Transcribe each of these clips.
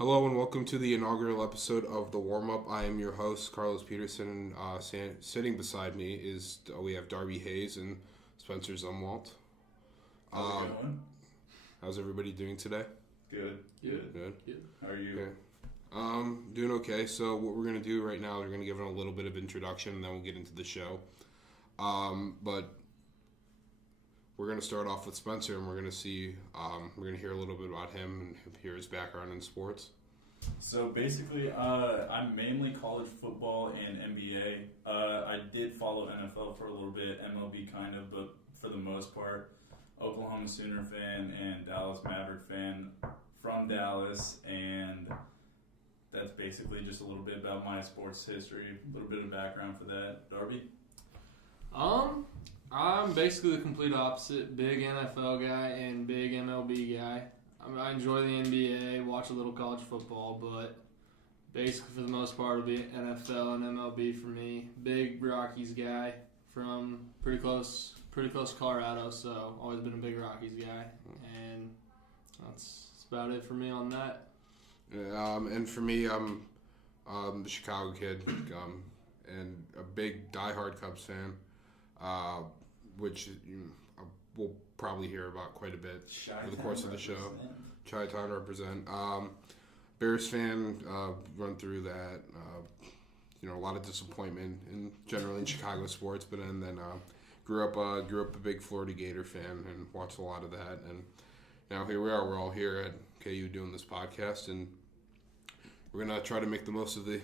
Hello and welcome to the inaugural episode of the Warmup. I am your host, Carlos Peterson. Sitting beside me we have Darby Hayes and Spencer Zumwalt. How's it going? How's everybody doing today? Good. Good. How are you? Okay. Doing okay. So what we're going to do right now is we're going to give it a little bit of introduction and then we'll get into the show. But we're going to start off with Spencer and we're going to hear a little bit about him and hear his background in sports. So basically, I'm mainly college football and NBA. I did follow NFL for a little bit, MLB kind of, but for the most part, Oklahoma Sooner fan and Dallas Maverick fan from Dallas, and that's basically just a little bit about my sports history, a little bit of background for that. Darby? I'm basically the complete opposite. Big NFL guy and big MLB guy. I enjoy the NBA, watch a little college football, but basically for the most part it'll be NFL and MLB for me. Big Rockies guy from pretty close Colorado, so always been a big Rockies guy, and that's about it for me on that. And for me, I'm the Chicago kid and a big diehard Cubs fan, which we'll probably hear about quite a bit over the course of the show. Chi-Town represent. Bears fan, run through that. A lot of disappointment generally in Chicago sports, but then grew up a big Florida Gator fan and watched a lot of that. And now here we are. We're all here at KU doing this podcast, and we're gonna try to make the most of the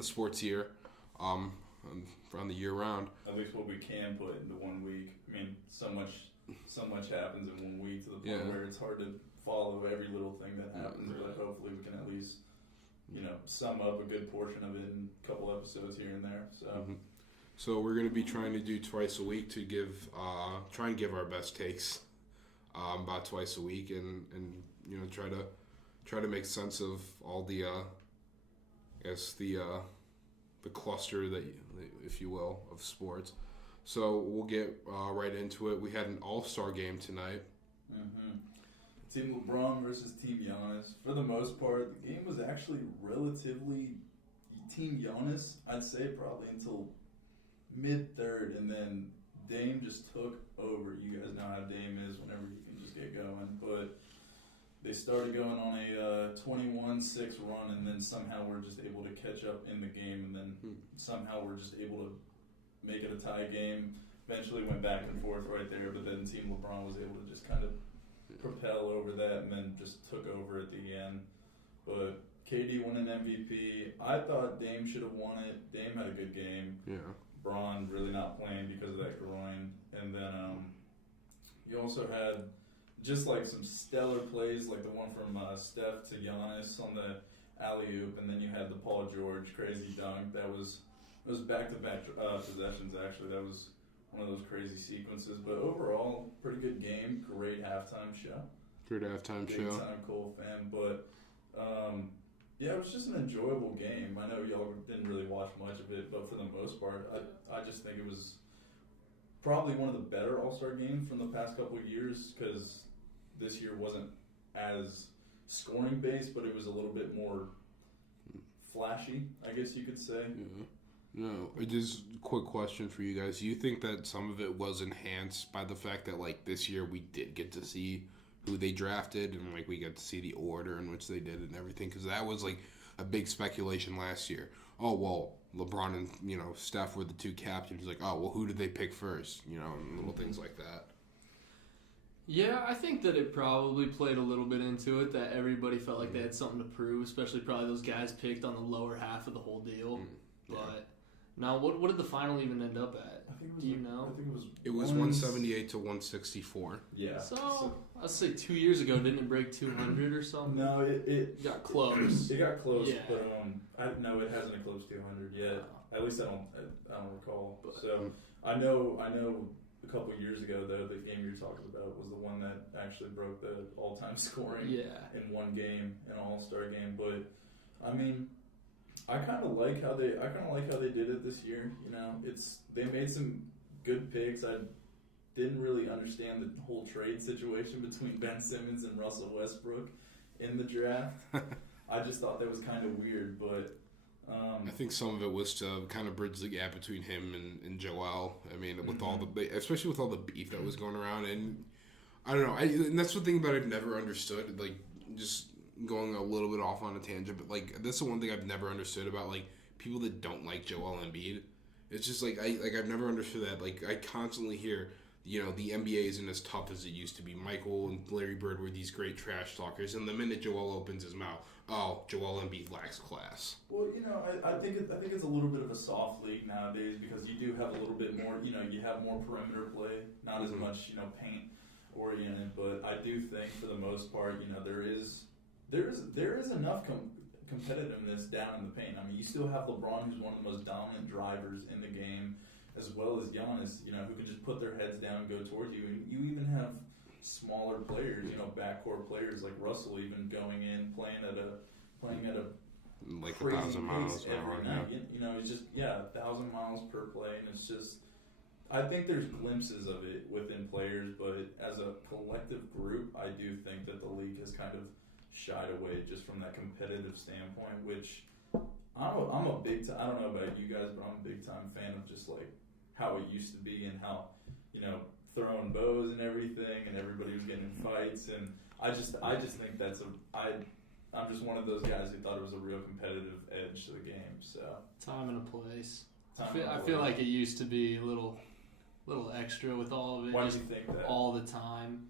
sports year, around the year round. At least what we can put into 1 week. I mean, so much happens in 1 week to the point where it's hard to follow every little thing that happens. But hopefully we can at least, sum up a good portion of it in a couple episodes here and there. So we're going to be trying to do twice a week to try and give our best takes about twice a week, and try to make sense of all the the cluster that, if you will, of sports. So we'll get right into it. We had an all-star game tonight. Mm-hmm. Team LeBron versus Team Giannis. For the most part, the game was actually relatively Team Giannis, I'd say probably until mid-third, and then Dame just took over. You guys know how Dame is whenever he can just get going. But they started going on a 21-6 run, and then somehow we're just able to catch up in the game, and then somehow we're just able to make it a tie game. Eventually went back and forth right there, but then Team LeBron was able to just kind of propel over that and then just took over at the end. But KD won an MVP. I thought Dame should have won it. Dame had a good game. Yeah. Bron really not playing because of that groin. And then you also had just like some stellar plays, like the one from Steph to Giannis on the alley-oop, and then you had the Paul George crazy dunk. It was back-to-back possessions, actually. That was one of those crazy sequences. But overall, pretty good game. Great halftime show. Big-time Cole fan. But, it was just an enjoyable game. I know y'all didn't really watch much of it, but for the most part, I just think it was probably one of the better All-Star games from the past couple of years, because this year wasn't as scoring-based, but it was a little bit more flashy, I guess you could say. Mm-hmm. No, just a quick question for you guys. Do you think that some of it was enhanced by the fact that, this year we did get to see who they drafted and, we got to see the order in which they did and everything? Because that was, a big speculation last year. Oh, well, LeBron and, Steph were the two captains. Who did they pick first? And little things like that. Yeah, I think that it probably played a little bit into it, that everybody felt like they had something to prove, especially probably those guys picked on the lower half of the whole deal. Yeah. But now, what did the final even end up at? I think it was, do you know? I think it was 178 to 164. Yeah. So I'd say 2 years ago, didn't it break 200 or something? No, it got close. It got close, Yeah. but it hasn't eclipsed 200 yet. At least I don't recall. But, so I know a couple years ago though, the game you're talking about was the one that actually broke the all-time scoring in one game, an All-Star game. But I mean, I kind of like how they did it this year. They made some good picks. I didn't really understand the whole trade situation between Ben Simmons and Russell Westbrook in the draft. I just thought that was kind of weird, but. I think some of it was to kind of bridge the gap between him and Joel. I mean, with all especially with all the beef that was going around, and I don't know. And that's the thing that I've never understood. Like, just going a little bit off on a tangent, but like that's the one thing I've never understood about like people that don't like Joel Embiid. It's just like I've never understood that. Like, I constantly hear, the NBA isn't as tough as it used to be. Michael and Larry Bird were these great trash talkers, and the minute Joel opens his mouth, Joel Embiid lacks class. Well, I think it's a little bit of a soft league nowadays because you do have a little bit more. You have more perimeter play, not as much paint oriented. But I do think for the most part, there is enough competitiveness down in the paint. I mean, you still have LeBron, who's one of the most dominant drivers in the game, as well as Giannis, who can just put their heads down and go towards you. And you even have smaller players, backcourt players like Russell, even going in playing at a like crazy 1,000 miles pace an hour. every night. It's just 1,000 miles per play, and it's just. I think there's glimpses of it within players, but as a collective group, I do think that the league has kind of shied away just from that competitive standpoint, which I'm a big time. I don't know about you guys, but I'm a big time fan of just like how it used to be and how throwing bows and everything, and everybody was getting in fights, and I just think I'm just one of those guys who thought it was a real competitive edge to the game. So time and a place. I I feel like it used to be a little extra with all of it. Why do you think that? All the time.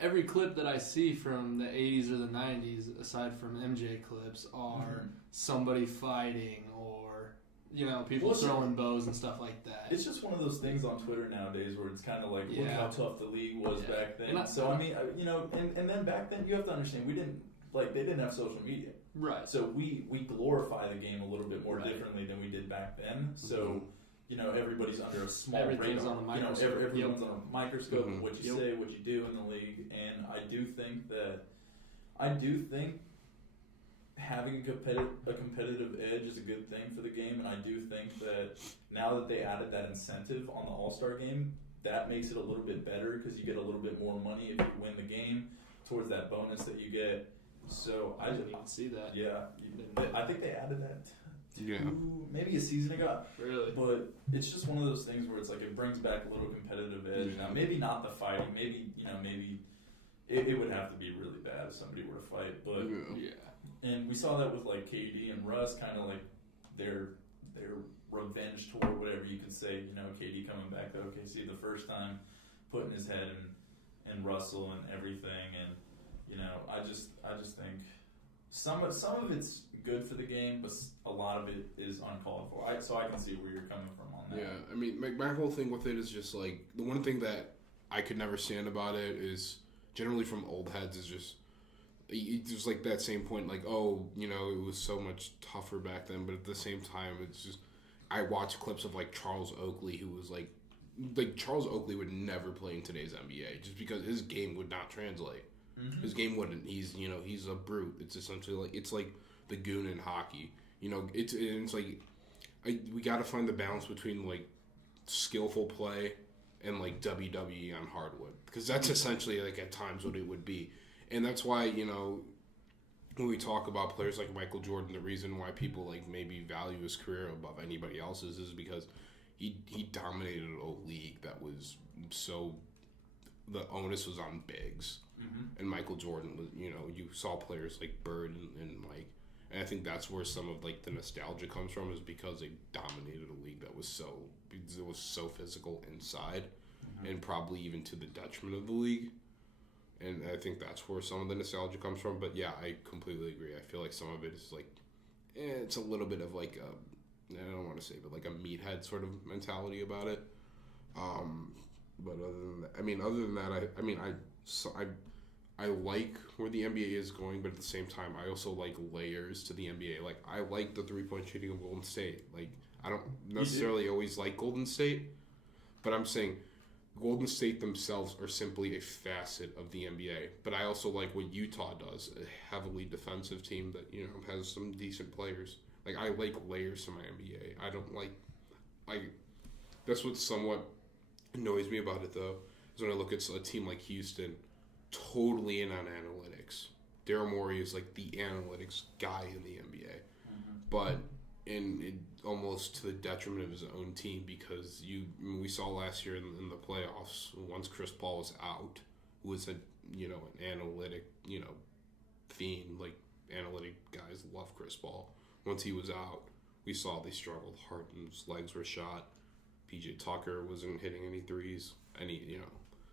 Every clip that I see from the 80s or the 90s, aside from MJ clips, are somebody fighting or people throwing bows and stuff like that. It's just one of those things on Twitter nowadays where it's kind of like, look how tough the league was back then. So I mean, and then back then you have to understand they didn't have social media, right? So we glorify the game a little bit more differently than we did back then. So. Everybody's under a small Everything's radar. on a microscope. Everyone's on a microscope of what you say, what you do in the league, and I do think having a competitive edge is a good thing for the game, and I do think that now that they added that incentive on the All-Star game, that makes it a little bit better because you get a little bit more money if you win the game towards that bonus that you get. So I did not see that. Yeah, I think they added that. Yeah. Maybe a season ago. Really? But it's just one of those things where it's like it brings back a little competitive edge. Now, maybe not the fighting. Maybe it would have to be really bad if somebody were to fight. But and we saw that with like KD and Russ, kind of like their revenge tour, whatever you could say. KD coming back to OKC the first time, putting his head in Russell and everything, and I just think some of it's good for the game, but a lot of it is uncalled for. So I can see where you're coming from on that. Yeah, I mean, my whole thing with it is just like the one thing that I could never stand about it is generally from old heads is just like that same point, like it was so much tougher back then, but at the same time, it's just I watch clips of like Charles Oakley, who was like Charles Oakley would never play in today's NBA just because his game would not translate. Mm-hmm. His game wouldn't. He's a brute. It's essentially like the goon in hockey. It's like we got to find the balance between like skillful play and like WWE on hardwood, because that's essentially like at times what it would be. And that's why when we talk about players like Michael Jordan, the reason why people like maybe value his career above anybody else's is because he dominated a league that was so the onus was on bigs. Mm-hmm. And Michael Jordan was, you saw players like Bird and Mike. And I think that's where some of like the nostalgia comes from, is because they dominated a league that was so physical inside, and probably even to the detriment of the league. And I think that's where some of the nostalgia comes from. But yeah, I completely agree. I feel like some of it is like, it's a little bit of like I don't want to say, but like a meathead sort of mentality about it. But other than that, I like where the NBA is going, but at the same time, I also like layers to the NBA. Like, I like the three-point shooting of Golden State. Like, I don't necessarily always like Golden State, but I'm saying Golden State themselves are simply a facet of the NBA. But I also like what Utah does, a heavily defensive team that, has some decent players. Like, I like layers to my NBA. I don't like that's what somewhat annoys me about it, though, is when I look at a team like Houston, totally in on analytics. Daryl Morey is like the analytics guy in the NBA, but in almost to the detriment of his own team because we saw last year in the playoffs once Chris Paul was out, who was an analytic fiend, like analytic guys love Chris Paul. Once he was out, we saw they struggled. Harden's legs were shot. PJ Tucker wasn't hitting any threes.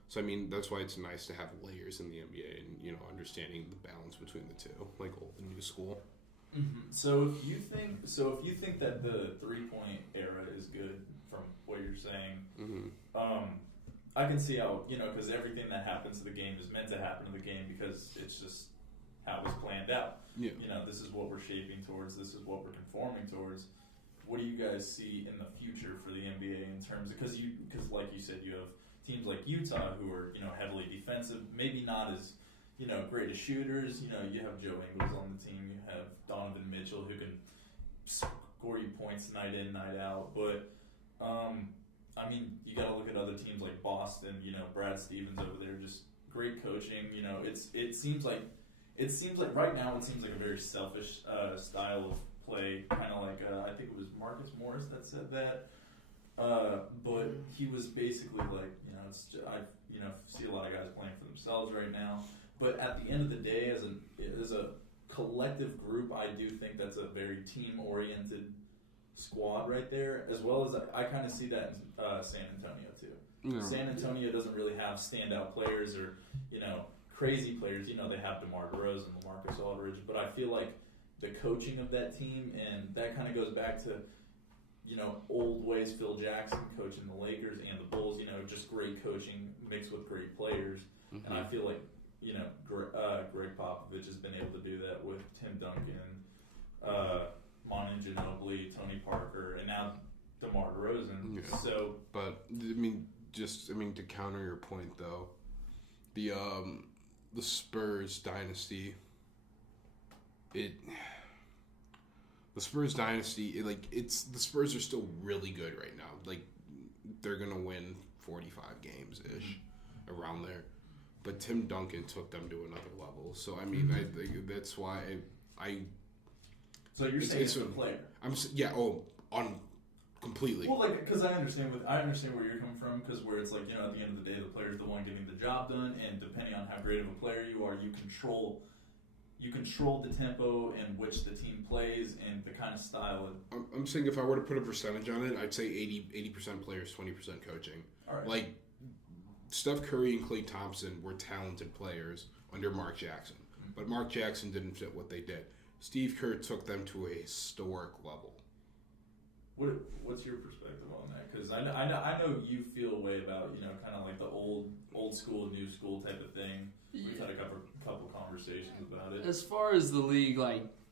So I mean that's why it's nice to have layers in the NBA and understanding the balance between the two, like old and new school. Mm-hmm. So if you think that the 3-point era is good from what you're saying, I can see how because everything that happens to the game is meant to happen to the game because it's just how it was planned out. Yeah. This is what we're shaping towards. This is what we're conforming towards. What do you guys see in the future for the NBA in terms of because like you said you have teams like Utah who are heavily defensive, maybe not as great as shooters. You have Joe Ingles on the team. You have Donovan Mitchell who can score you points night in, night out. But I mean, you got to look at other teams like Boston. Brad Stevens over there, just great coaching. It seems like right now it seems like a very selfish style of play, kind of like I think it was Marcus Morris that said that. But he was basically like, I see a lot of guys playing for themselves right now. But at the end of the day, as a collective group, I do think that's a very team-oriented squad right there, as well as I kind of see that in San Antonio too. Yeah. San Antonio doesn't really have standout players or crazy players. They have DeMar DeRozan, LaMarcus Aldridge, but I feel like the coaching of that team, and that kind of goes back to old ways. Phil Jackson coaching the Lakers and the Bulls. Just great coaching mixed with great players, and I feel like Greg Popovich has been able to do that with Tim Duncan, Manu Ginobili, Tony Parker, and now DeMar DeRozan. Yeah. So, but to counter your point though, the Spurs dynasty. The Spurs dynasty, the Spurs are still really good right now. Like, they're gonna win 45 games ish, around there. But Tim Duncan took them to another level. So I mean, I think that's why I. So you're saying it's a player? Completely. Well, because I understand where you're coming from. Because where it's like at the end of the day, the player's the one getting the job done, and depending on how great of a player you are, you control the tempo in which the team plays and the kind of style. I'm saying if I were to put a percentage on it, I'd say 80% players, 20% coaching. All right. Like, Steph Curry and Klay Thompson were talented players under Mark Jackson, but Mark Jackson didn't fit what they did. Steve Kerr took them to a historic level. What's your perspective on that? Because I know you feel a way about kind of like the old school, new school type of thing. We've had a couple conversations about it. As far as the league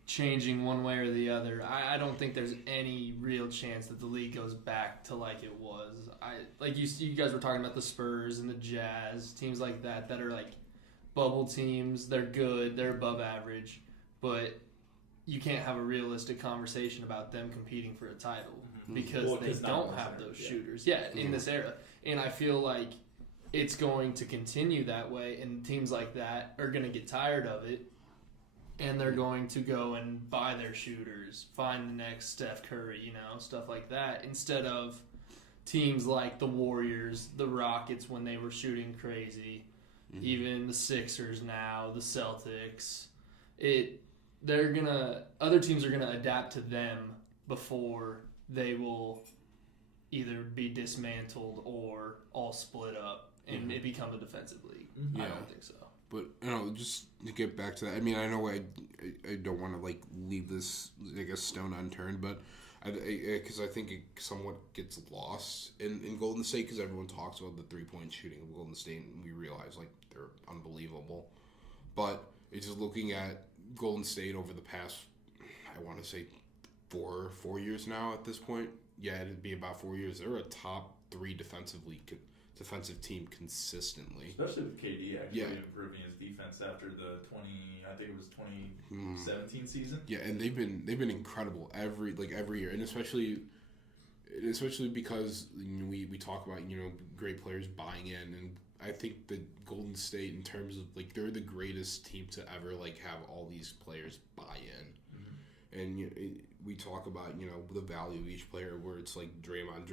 changing one way or the other, I don't think there's any real chance that the league goes back to like it was. You guys were talking about the Spurs and the Jazz, teams like that are like bubble teams. They're good, they're above average, but you can't have a realistic conversation about them competing for a title because they don't have those shooters. In this era. And I feel like it's going to continue that way, and teams like that are going to get tired of it, and they're going to go and buy their shooters, find the next Steph Curry, stuff like that, instead of teams like the Warriors, the Rockets when they were shooting crazy, even the Sixers now, the Celtics. Other teams are gonna adapt to them before they will either be dismantled or all split up and it become a defensive league. I don't think so. But just to get back to that, I mean, I know I don't want to leave this stone unturned, but because I think it somewhat gets lost in Golden State because everyone talks about the 3-point shooting of Golden State and we realize they're unbelievable. But it's just looking at Golden State over the past, I want to say 4 years now at this point. Yeah, it'd be about 4 years. They're a top 3 defensive team consistently. Especially with KD actually improving his defense after the 2017 season. Yeah, and they've been incredible every year, and especially because we talk about great players buying in and I think the Golden State, in terms of like they're the greatest team to ever like have all these players buy in, and we talk about the value of each player. Where it's like Draymond.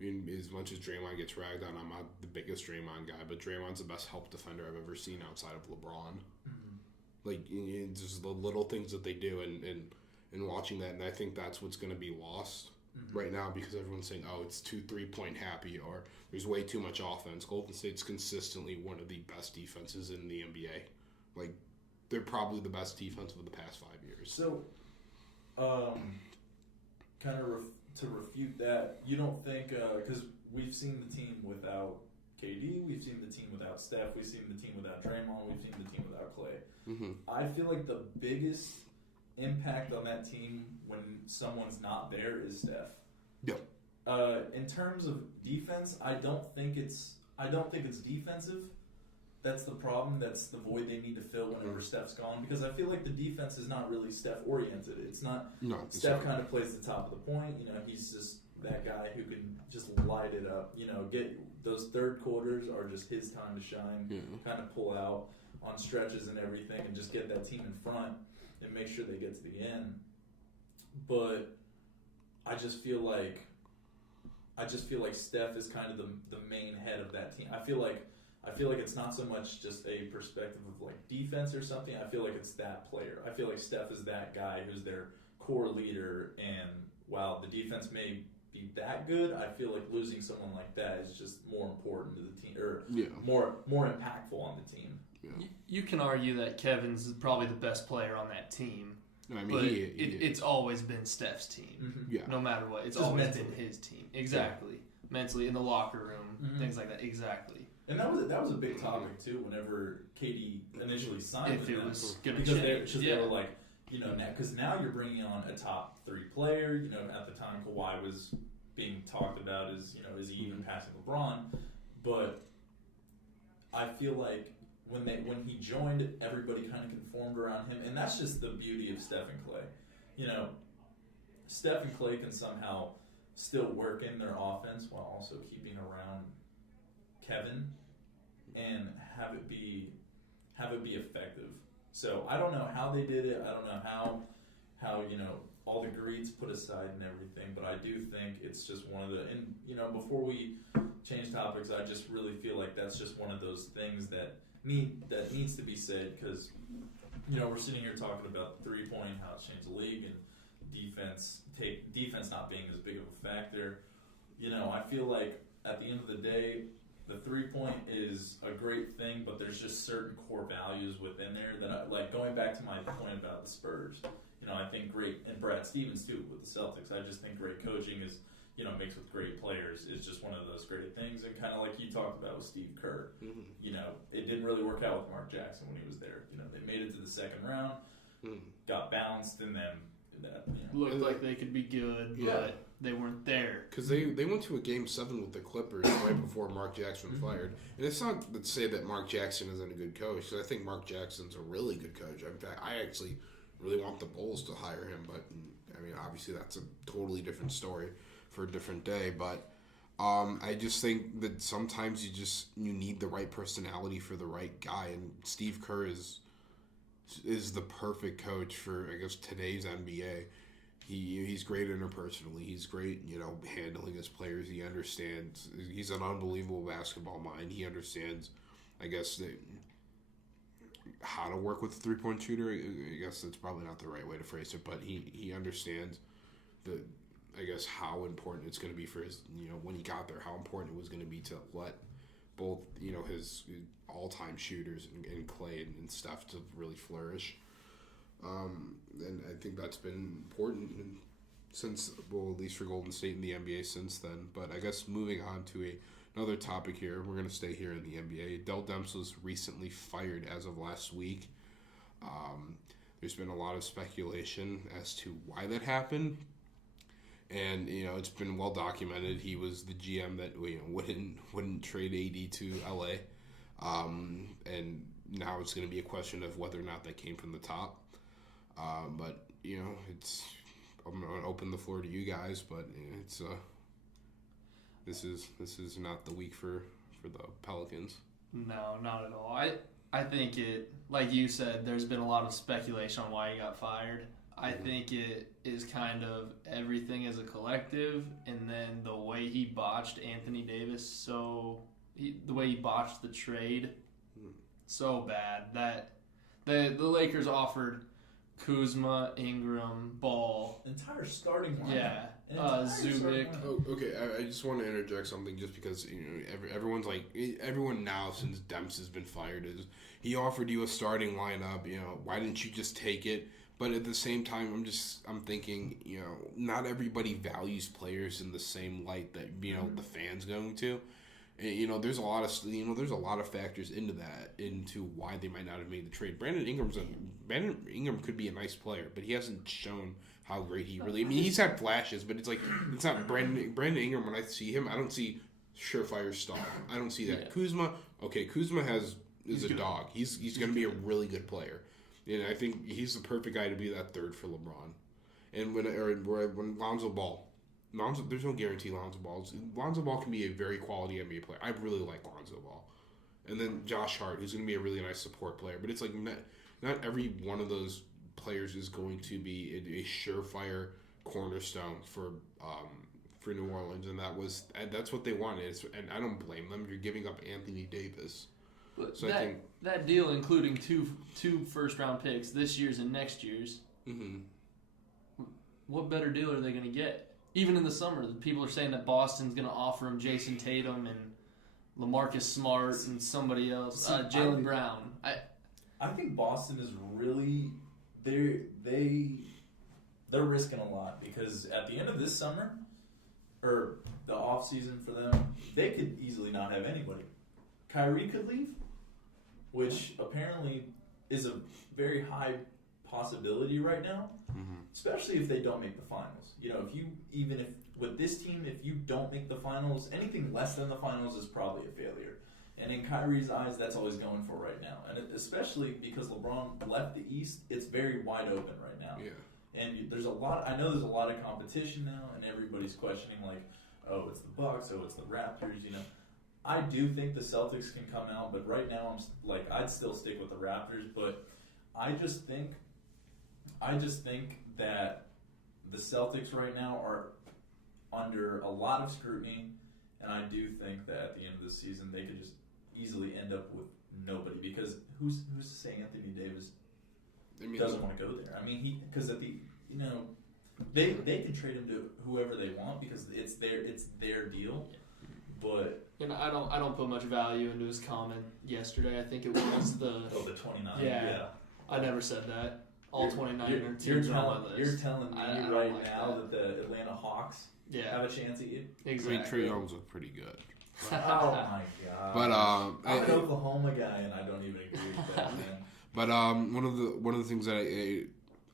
I mean, as much as Draymond gets ragged on, I'm not the biggest Draymond guy, but Draymond's the best help defender I've ever seen outside of LeBron. Like, just the little things that they do, and watching that, and I think that's what's going to be lost right now because everyone's saying, oh, it's 2 3-point happy, or there's way too much offense. Golden State's consistently one of the best defenses in the NBA. Like, they're probably the best defense of the past 5 years. So, kind of to refute that, you don't think, because we've seen the team without KD, we've seen the team without Steph, we've seen the team without Draymond, we've seen the team without Clay. I feel like the biggest impact on that team when someone's not there is Steph. Yep. In terms of defense, I don't think it's defensive. That's the problem. That's the void they need to fill whenever Steph's gone. Because I feel like the defense is not really Steph oriented. It's not. No, Steph kind of plays the top of the point. He's just that guy who can just light it up. Get those third quarters are just his time to shine. Yeah. Kind of pull out on stretches and everything, and just get that team in front and make sure they get to the end. But I just feel like Steph is kind of the main head of that team. I feel like it's not so much just a perspective of like defense or something. I feel like it's that player. I feel like Steph is that guy who's their core leader, and while the defense may be that good, I feel like losing someone like that is just more important to the team, or more impactful on the team. Yeah. You can argue that Kevin's probably the best player on that team. No, I mean, but it's always been Steph's team. Yeah. No matter what. It's just always mentally. been his team. Exactly. Yeah. Mentally, in the locker room, things like that. Exactly. And that was a big topic, too, whenever KD initially signed if with it them. was going to change. They were like, because now you're bringing on a top 3 player. At the time, Kawhi was being talked about as, is he even passing LeBron? But I feel like when he joined, everybody kind of conformed around him, and that's just the beauty of Steph and Clay. Steph and Clay can somehow still work in their offense while also keeping around Kevin and have it be effective. So I don't know how they did it. I don't know how all the greeds put aside and everything, but I do think it's just one of the, and before we change topics, I just really feel like that's just one of those things that needs to be said, because we're sitting here talking about 3-point, how it's changed the league, and defense not being as big of a factor. I feel like at the end of the day, the 3-point is a great thing, but there's just certain core values within there that like going back to my point about the Spurs. I think great, and Brad Stevens too with the Celtics. I just think great coaching is mixed with great players is just one of those great things. And kind of like you talked about with Steve Kerr, it didn't really work out with Mark Jackson when he was there. They made it to the second round, got bounced, and then looked like they could be good, but they weren't there. Because they went to a Game 7 with the Clippers right before Mark Jackson fired. And it's not to say that Mark Jackson isn't a good coach, because I think Mark Jackson's a really good coach. In fact, I actually really want the Bulls to hire him, but I mean, obviously that's a totally different story for a different day. But I just think that sometimes you need the right personality for the right guy, and Steve Kerr is the perfect coach for, I guess, today's NBA. He's great interpersonally. He's great, handling his players. He understands. He's an unbelievable basketball mind. He understands, I guess, how to work with a 3-point shooter. I guess that's probably not the right way to phrase it, but he understands I guess how important it's going to be for his, when he got there, how important it was going to be to let both, his all-time shooters and Clay and Steph to really flourish. And I think that's been important since, well, at least for Golden State in the NBA since then. But I guess moving on to another topic here, we're going to stay here in the NBA. Dell Demps was recently fired as of last week. There's been a lot of speculation as to why that happened. And, it's been well documented. He was the GM that wouldn't trade AD to LA. And now it's going to be a question of whether or not that came from the top. But, I'm going to open the floor to you guys, but it's this is not the week for for the Pelicans. No, not at all. I think it, like you said, there's been a lot of speculation on why he got fired. I think it is kind of everything as a collective, and then the way he botched Anthony Davis, the way he botched the trade so bad that the Lakers offered Kuzma, Ingram, Ball. Entire starting lineup. Yeah. Zubik. Oh, okay, I just want to interject something just because everyone's like everyone now since Demps has been fired is he offered you a starting lineup. Why didn't you just take it? But at the same time, I'm thinking not everybody values players in the same light that the fans going to. And, there's a lot of factors into why they might not have made the trade. Brandon Ingram could be a nice player, but he hasn't shown how great he really. I mean, he's had flashes, but it's not Brandon Ingram. When I see him, I don't see surefire star. I don't see that. Yeah. Kuzma is a dog. He's going to be a really good player, and I think he's the perfect guy to be that third for LeBron. And when Lonzo Ball. There's no guarantee Lonzo Ball can be a very quality NBA player. I really like Lonzo Ball. And then Josh Hart, who's going to be a really nice support player. But it's like not every one of those players is going to be a surefire cornerstone for New Orleans, and that's what they wanted. And I don't blame them. You're giving up Anthony Davis. But so I think that deal, including two first-round picks, this year's and next year's, what better deal are they going to get? Even in the summer, people are saying that Boston's going to offer him Jason Tatum and LaMarcus Smart and somebody else, Jaylen Brown. I think Boston is really they're risking a lot because at the end of this summer or the off season for them, they could easily not have anybody. Kyrie could leave, which apparently is a very high possibility right now. Especially if they don't make the finals. If with this team, if you don't make the finals, anything less than the finals is probably a failure. And in Kyrie's eyes, that's all he's going for right now. And especially because LeBron left the East, it's very wide open right now. Yeah. And I know there's a lot of competition now, and everybody's questioning oh, it's the Bucks, oh, it's the Raptors. I do think the Celtics can come out, but right now I'd still stick with the Raptors. But I just think that the Celtics right now are under a lot of scrutiny, and I do think that at the end of the season they could just easily end up with nobody because who's to say Anthony Davis doesn't want to go there? I mean, because they can trade him to whoever they want because it's their deal, but. I don't put much value into his comment yesterday. I think it was the 29. Yeah. I never said that. All 29 teams are on my list. You're telling me right now that the Atlanta Hawks have a chance at you? Exactly. I mean, Trae Young's look pretty good. Oh my god! But I'm an Oklahoma guy, and I don't even agree with that, man. But one of the things that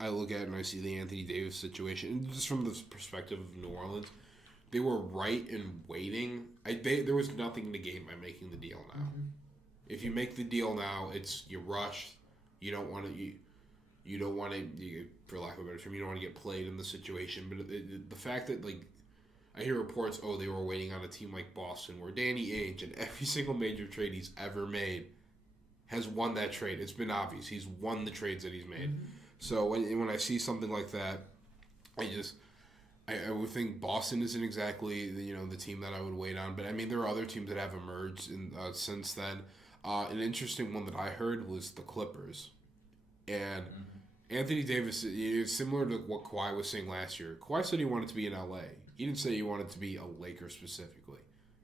I look at and I see the Anthony Davis situation, and just from the perspective of New Orleans, they were right in waiting. There was nothing to gain by making the deal now. If you make the deal now, you rush. You don't want to. You don't want to, for lack of a better term, you don't want to get played in the situation. But the fact that, I hear reports, they were waiting on a team like Boston, where Danny Ainge, in every single major trade he's ever made, has won that trade. It's been obvious. He's won the trades that he's made. So when I see something like that, I would think Boston isn't exactly the team that I would wait on. But, I mean, there are other teams that have emerged since then. An interesting one that I heard was the Clippers. And Anthony Davis is similar to what Kawhi was saying last year. Kawhi said he wanted to be in LA. He didn't say he wanted to be a Laker specifically.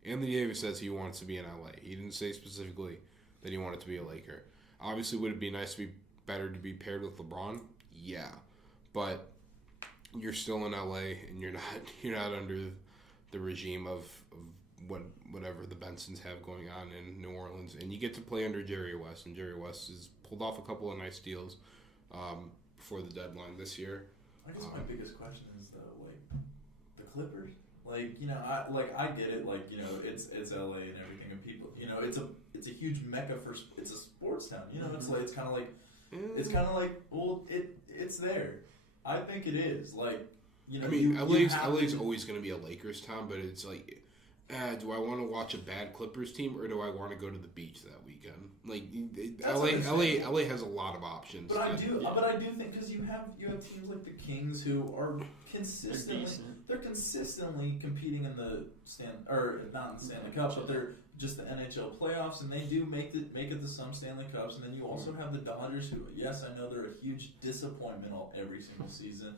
Anthony Davis says he wants to be in LA. He didn't say specifically that he wanted to be a Laker. Obviously, would it be nice to be better to be paired with LeBron? Yeah. But you're still in LA and you're not under the regime of whatever the Bensons have going on in New Orleans, and you get to play under Jerry West, and Jerry West has pulled off a couple of nice deals before the deadline this year. I guess my biggest question is the Clippers. I get it. It's LA and everything, and people. It's a huge mecca for. It's a sports town. It's kind of like it's there. I think it is. LA's always going to be a Lakers town, but it's do I want to watch a bad Clippers team or do I want to go to the beach that weekend? Like That's what I'm saying. LA has a lot of options. But I do think because you have teams like the Kings who are they're consistently competing in the not in the Stanley Cup, but they're just the NHL playoffs, and they do make it to some Stanley Cups. And then you also have the Dodgers, who, yes, I know they're a huge disappointment every single season,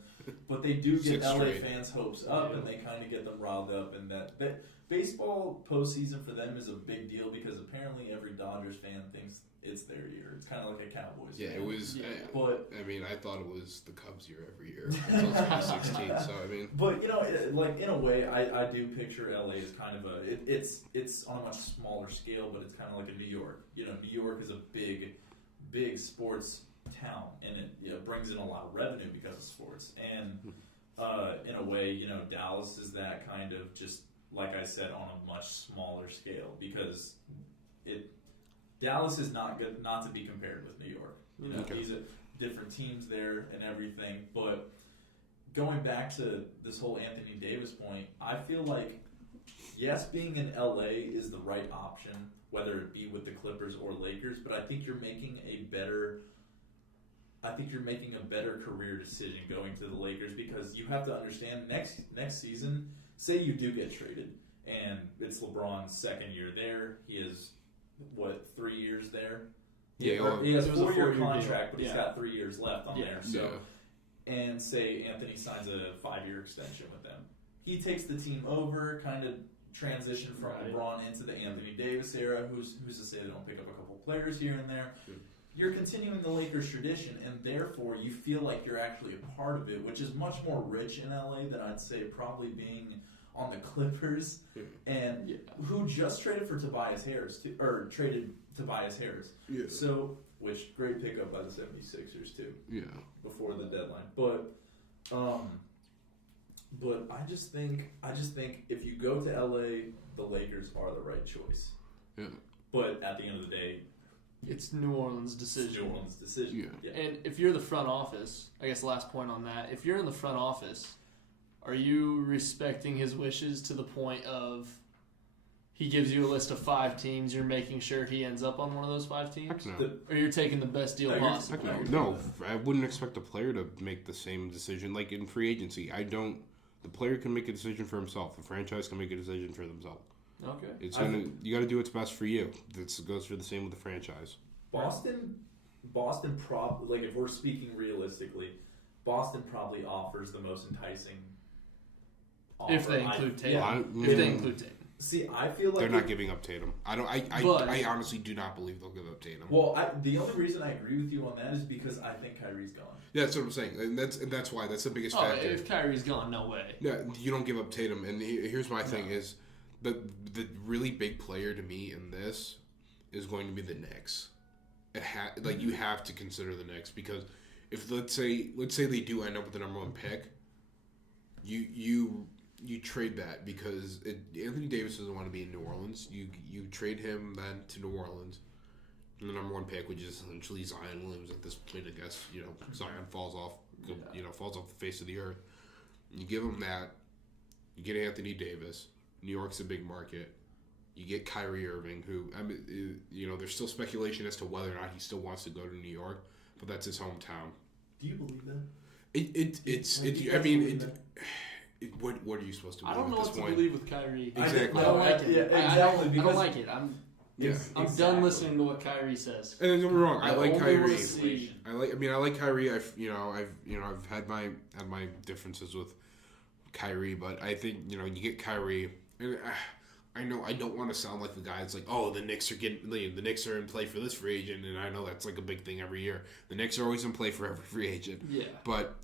but they do get LA fans' hopes up, and they kind of get them riled up. And that baseball postseason for them is a big deal because apparently every Dodgers fan thinks it's their year. It's kind of like a Cowboys. Yeah, fan. it was. But I mean, I thought it was the Cubs' year every year until 2016. So I mean, but like in a way, I do picture LA as kind of it's on a much smaller scale, but it's kind of like a New York. New York is a big sports town, and it brings in a lot of revenue because of sports. And in a way, Dallas is that kind of just. Like I said, on a much smaller scale, because Dallas is not to be compared with New York. These are different teams there and everything. But going back to this whole Anthony Davis point, I feel like yes, being in LA is the right option, whether it be with the Clippers or Lakers. But I think you're making a better career decision going to the Lakers because you have to understand next season. Say you do get traded, and it's LeBron's second year there. He has, 3 years there? Yeah, he has a 4-year deal. contract, but he's got 3 years left on there. So, yeah. And say Anthony signs a 5-year extension with them. He takes the team over, kind of transition from LeBron into the Anthony Davis era. Who's to say they don't pick up a couple players here and there? Sure. You're continuing the Lakers tradition, and therefore you feel like you're actually a part of it, which is much more rich in LA than I'd say probably being on the Clippers, and who just traded for Tobias Harris, traded Tobias Harris. Yeah. So, which great pickup by the 76ers too. Yeah. Before the deadline, but I just think if you go to LA, the Lakers are the right choice. Yeah. But at the end of the day. It's New Orleans' decision. Yeah. And if you're the front office, I guess last point on that, if you're in the front office, are you respecting his wishes to the point of he gives you a list of 5 teams, you're making sure he ends up on one of those 5 teams? Heck no. Or you're taking the best deal possible? No, I wouldn't expect a player to make the same decision. Like in free agency, the player can make a decision for himself. The franchise can make a decision for themselves. Okay. You got to do what's best for you. That goes for the same with the franchise. Boston probably, like if we're speaking realistically, Boston probably offers the most enticing offer. If they include Tatum. See, I feel like they're not giving up Tatum. I honestly do not believe they'll give up Tatum. Well, the only reason I agree with you on that is because I think Kyrie's gone. Yeah, that's what I'm saying, and that's why that's the biggest factor. If Kyrie's gone, no way. Yeah, you don't give up Tatum, and here's my thing is. The really big player to me in this is going to be the Knicks. You have to consider the Knicks because if let's say they do end up with the number 1 pick, you trade that because Anthony Davis doesn't want to be in New Orleans. You trade him then to New Orleans, and the number 1 pick, which is essentially Zion Williams at this point. I guess Zion falls off the face of the earth. You give him that. You get Anthony Davis. New York's a big market. You get Kyrie Irving, who there's still speculation as to whether or not he still wants to go to New York, but that's his hometown. Do you believe that? What are you supposed to believe? I don't know at this what point? to believe with Kyrie. Exactly. I don't like it. Yeah, exactly. I don't like it. I'm done listening to what Kyrie says. And don't get me wrong, I like Kyrie. I like Kyrie. I've had my differences with Kyrie, but I think you get Kyrie. And I know I don't want to sound like the guy that's like, oh, the Knicks are in play for this free agent, and I know that's like a big thing every year. The Knicks are always in play for every free agent. Yeah. But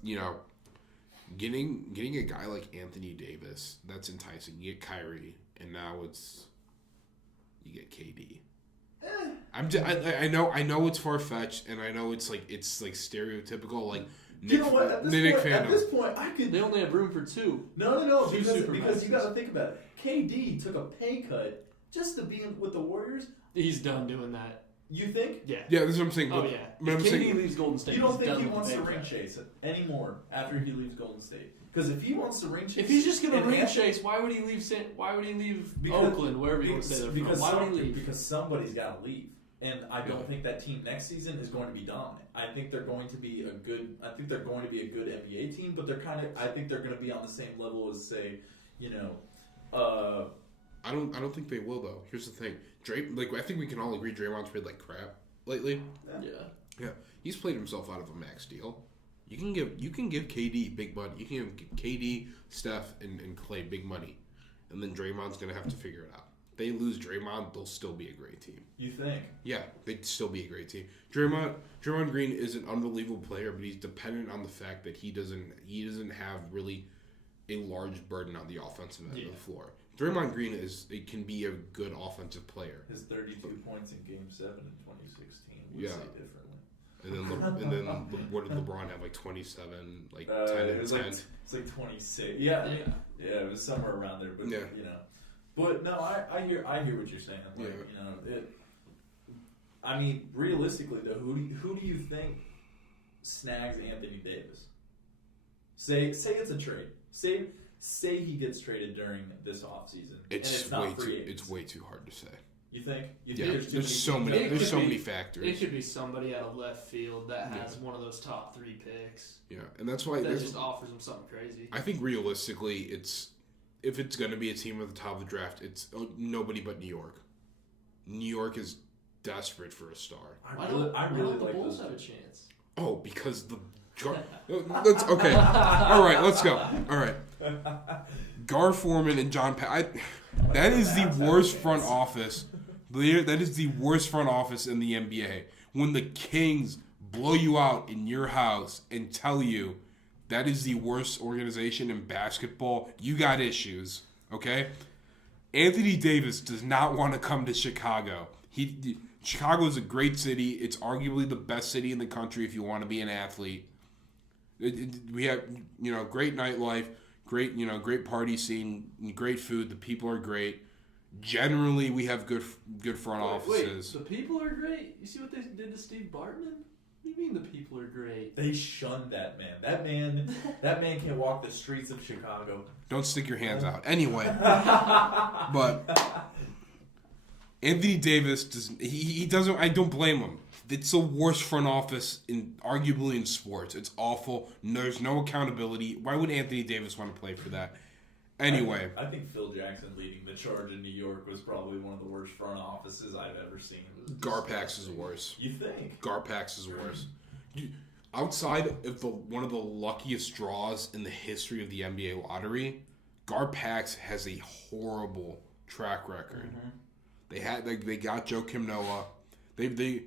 getting a guy like Anthony Davis, that's enticing. You get Kyrie, and now you get KD. I know it's far fetched, and I know it's like stereotypical like. You know what? At this point, I could. They only have room for 2. No, because you got to think about it. KD took a pay cut just to be with the Warriors. He's done doing that. You think? Yeah. Yeah, that's what I'm saying. Oh, but- yeah. but I'm If KD saying- leaves Golden State, You don't he's think done he with the wants to big ring cat. chase anymore after he leaves Golden State? Because if he wants to ring chase, If he's just gonna and ring Anthony- chase, why would he leave? Why would he leave Because- Oakland, wherever he wants to stay there because from? Why would he leave? Because somebody's got to leave, and I don't Yeah. think that team next season is going to be dominant. I think they're going to be a good. I think they're going to be a good NBA team, but they're kind of. I think they're going to be on the same level as, say, I don't think they will though. Here's the thing, I think we can all agree Draymond's played like crap lately. Yeah. He's played himself out of a max deal. You can give KD big money. You can give KD, Steph, and Clay big money, and then Draymond's gonna have to figure it out. If they lose Draymond, they'll still be a great team. You think? Yeah, they'd still be a great team. Draymond Green is an unbelievable player, but he's dependent on the fact that he doesn't have really a large burden on the offensive end of the floor. Draymond Green can be a good offensive player. His 32 points in Game 7 in 2016 would Yeah. say differently. And then what did LeBron have? Like 27, like 10 It and was 10. like 26. Yeah, it was somewhere around there. But Yeah. But no, I hear what you're saying. Like, Yeah. I mean, realistically though, who do you think snags Anthony Davis? Say it's a trade. Say he gets traded during this offseason. It's not free agents. It's way too hard to say. You think? You Yeah, think there's so many It could be- factors. It could be somebody out of left field that has one of those top 3 picks Yeah, and that's why that just offers him something crazy. I think realistically, if it's going to be a team at the top of the draft, it's nobody but New York. New York is desperate for a star. I really the like Bulls those. have a chance. Oh, because that's okay. All right, let's go. All right, Gar Forman and John that is the worst front office. That is the worst front office in the NBA. When the Kings blow you out in your house and tell you that is the worst organization in basketball, you got issues, okay? Anthony Davis does not want to come to Chicago. Chicago is a great city. It's arguably the best city in the country if you want to be an athlete. We have, great nightlife, great party scene, great food. The people are great. Generally, we have good front offices. Wait, the people are great? You see what they did to Steve Bartman? What do you mean the people are great? They shunned that man. That man can't walk the streets of Chicago. Don't stick your hands out. Anyway, but Anthony Davis he doesn't. I don't blame him. It's the worst front office arguably in sports. It's awful. There's no accountability. Why would Anthony Davis want to play for that? Anyway, I think Phil Jackson leading the charge in New York was probably one of the worst front offices I've ever seen. Garpax is worse. You think? Garpax is worse. Outside of one of the luckiest draws in the history of the NBA lottery, Garpax has a horrible track record. Mm-hmm. They got Joakim Noah. They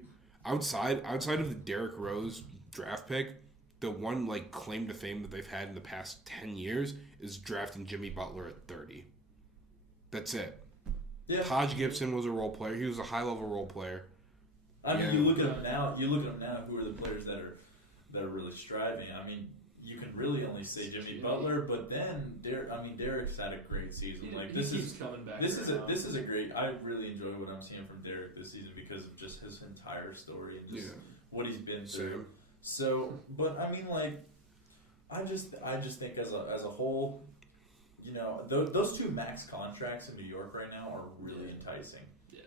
outside of the Derrick Rose draft pick, the one claim to fame that they've had in the past 10 years is drafting Jimmy Butler at 30. That's it. Yeah. Taj Gibson was a role player. He was a high level role player. I mean, you look at them now. Who are the players that are really striving? I mean, you can really only say Jimmy Butler, but then Derrick's had a great season. This is coming back. This is a great. I really enjoy what I'm seeing from Derrick this season because of just his entire story and just what he's been through. Same. So, but I mean, I just think as a whole, those 2 max contracts in New York right now are really enticing. Yeah.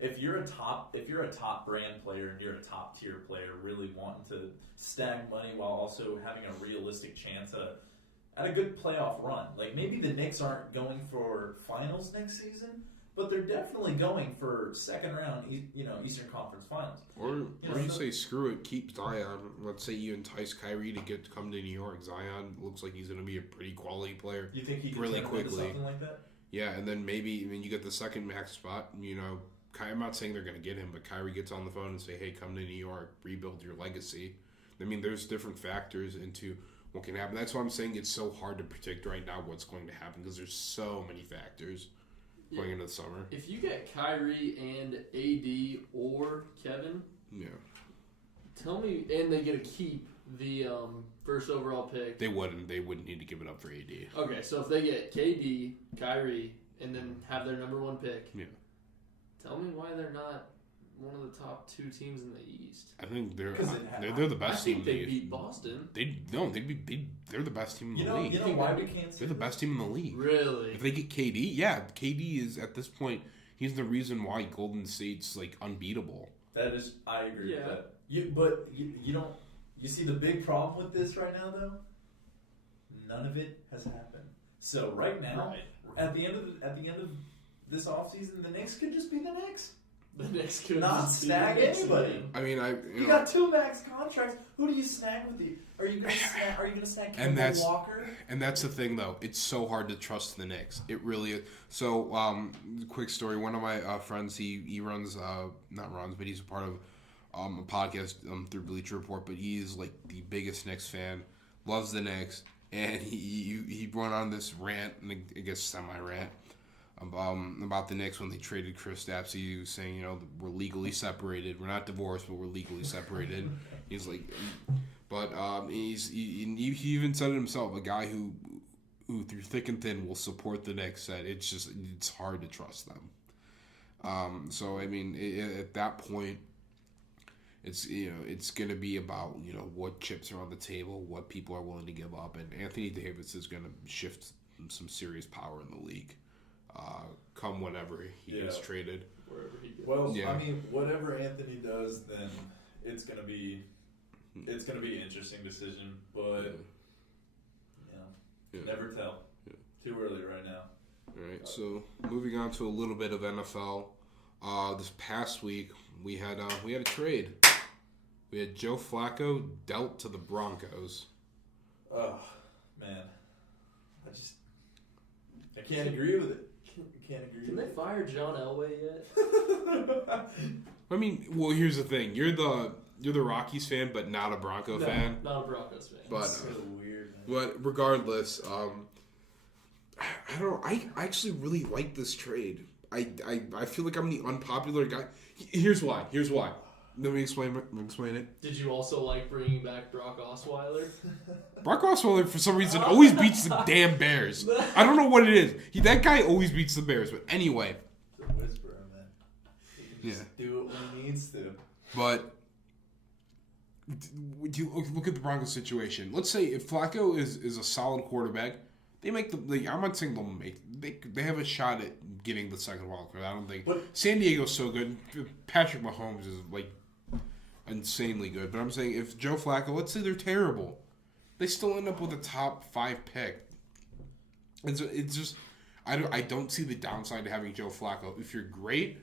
If you're a top brand player and you're a top tier player, really wanting to stack money while also having a realistic chance at a good playoff run. Maybe the Knicks aren't going for finals next season, but they're definitely going for second round, Eastern Conference Finals. Or you say screw it, keep Zion. Let's say you entice Kyrie to come to New York. Zion looks like he's going to be a pretty quality player. You think he can really turn quickly into something like that? Yeah, and then maybe you get the second max spot. I'm not saying they're going to get him, but Kyrie gets on the phone and say, "Hey, come to New York, rebuild your legacy." I mean, there's different factors into what can happen. That's why I'm saying it's so hard to predict right now what's going to happen because there's so many factors going into the summer. If you get Kyrie and AD or Kevin, tell me, and they get to keep the first overall pick. They wouldn't need to give it up for AD. Okay, so if they get KD, Kyrie, and then have their number 1 pick, tell me why they're not one of the top 2 teams in the East. I think they're the I best team think in the they league. beat Boston. They're the best team in the league. You know why we can't say They're the best team in the league. Really? If they get KD, yeah, KD is at this point. He's the reason why Golden State's like unbeatable. That is, I agree with that. You don't. You see the big problem with this right now, though. None of it has happened. So right now, at the end of this offseason, the Knicks could just be the Knicks. The Knicks could not just snag beat anybody. I mean, you got 2 max contracts. Who do you snag with you? Are you gonna snag Kemba Walker? And that's the thing, though. It's so hard to trust the Knicks. It really is. So, quick story. One of my friends, he runs, not runs, but he's a part of a podcast through Bleacher Report. But he's like the biggest Knicks fan. Loves the Knicks, and he went on this rant, I guess semi-rant, about the Knicks when they traded Chris Stapps. He was saying, we're legally separated. We're not divorced, but we're legally separated. He's like, but he even said it himself. A guy who through thick and thin will support the Knicks said it's hard to trust them. So I mean, at that point, it's going to be about what chips are on the table, what people are willing to give up, and Anthony Davis is going to shift some serious power in the league. Come whenever he gets traded. Wherever he goes. Well, I mean, whatever Anthony does, then it's gonna be an interesting decision. But never tell. Yeah. Too early right now. All right. So moving on to a little bit of NFL. This past week we had a trade. We had Joe Flacco dealt to the Broncos. Oh man, I can't agree with it. Can they fire John Elway yet? I mean, well, here's the thing: you're the Rockies fan, but not a Bronco fan. Not a Broncos fan. But so weird. Man. But regardless, I don't know. I actually really like this trade. I feel like I'm the unpopular guy. Here's why. Let me explain it. Did you also like bringing back Brock Osweiler? Brock Osweiler, for some reason, always beats the damn Bears. I don't know what it is. That guy always beats the Bears. But anyway. The whisperer, man. He can just do it when he needs to. But would you look at the Broncos situation? Let's say if Flacco is a solid quarterback, they make I'm not saying they'll make. They have a shot at getting the second wild card. I don't think San Diego's so good. Patrick Mahomes is like insanely good. But I'm saying if Joe Flacco, let's say they're terrible, they still end up with a top 5 pick. And so it's just I don't see the downside to having Joe Flacco. If you're great,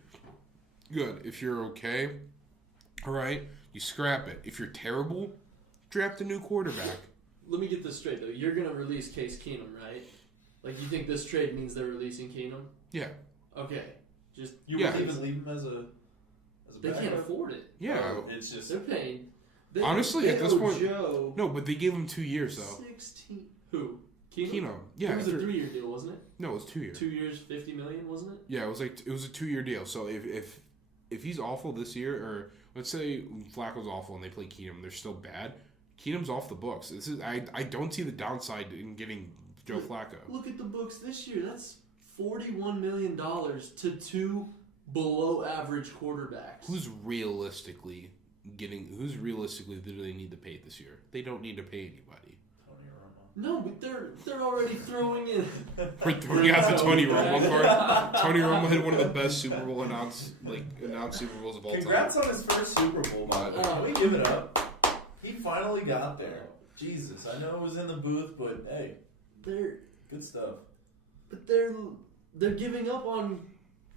good. If you're okay, all right, you scrap it. If you're terrible, draft a new quarterback. Let me get this straight, though. You're going to release Case Keenum, right? Like, you think this trade means they're releasing Keenum? Yeah. Okay. Just you wouldn't even leave him as a they can't afford it. Yeah. It's just they're paying. Honestly, at this point, Joe no, but they gave him 2 years though. 16. Who? Keenum. Yeah. It was a 3-year deal, wasn't it? No, it was 2 years. 2 years, $50 million, wasn't it? Yeah, it was a 2-year deal. So if he's awful this year, or let's say Flacco's awful and they play Keenum, they're still bad. Keenum's off the books. I don't see the downside in getting Joe Flacco. Look at the books this year. That's $41 million to 2 below average quarterbacks. Who's realistically do they need to pay this year? They don't need to pay anybody. Tony Romo. No, but they're already throwing in. We're throwing out the Tony Romo card. Tony Romo had one of the best Super Bowl announced Super Bowls of all time. Congrats on his first Super Bowl, man. Can we give it up? He finally got there. Jesus, I know it was in the booth, but hey, They're good stuff. But they're giving up on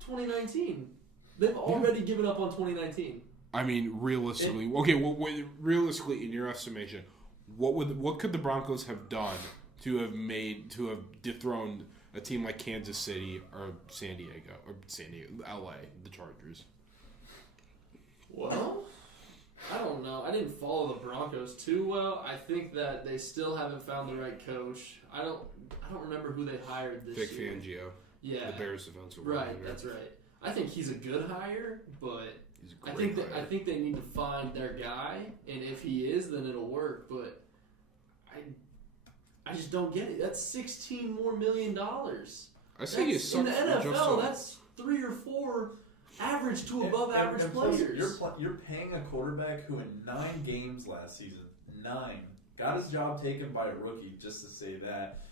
2019. They've already given up on 2019. I mean, realistically, realistically, in your estimation, what could the Broncos have done to have dethroned a team like Kansas City or LA, the Chargers? Well, I don't know. I didn't follow the Broncos too well. I think that they still haven't found the right coach. I don't remember who they hired this Vic year. Fangio. Yeah. The Bears defensive Right, coordinator. that's right. I think he's a good hire, but He's a great hire. I think they need to find their guy, and if he is, then it'll work. But I just don't get it. That's $16 more million. I say you suck in the for NFL. just That's 3 or 4 average to above average and plus, players. you're paying a quarterback who in 9 games last season, 9, got his job taken by a rookie, just to say that,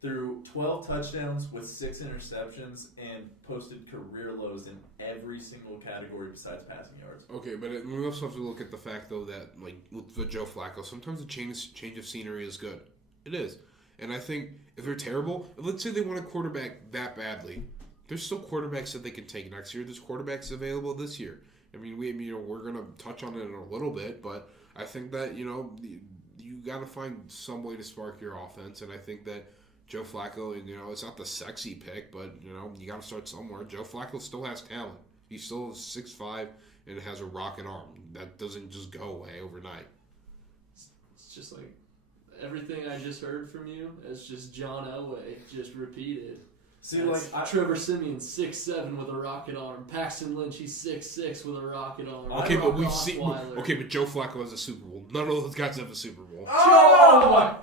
threw 12 touchdowns with 6 interceptions and posted career lows in every single category besides passing yards. Okay, but we also have to look at the fact, though, that like with Joe Flacco, sometimes a change of scenery is good. It is. And I think if they're terrible, let's say they want a quarterback that badly, there's still quarterbacks that they can take next year. There's quarterbacks available this year. I mean, we're going to touch on it in a little bit, but I think that, you got to find some way to spark your offense, and I think that Joe Flacco, it's not the sexy pick, but, you got to start somewhere. Joe Flacco still has talent. He still is 6'5" and has a rocket arm. That doesn't just go away overnight. It's just like everything I just heard from you is just John Elway just repeated. See, Trevor Simeon 6'7" with a rocket arm. Paxton Lynch, he's 6'6" with a rocket arm. Okay, but we've seen. Okay, but Joe Flacco has a Super Bowl. None of those guys have a Super Bowl. Oh!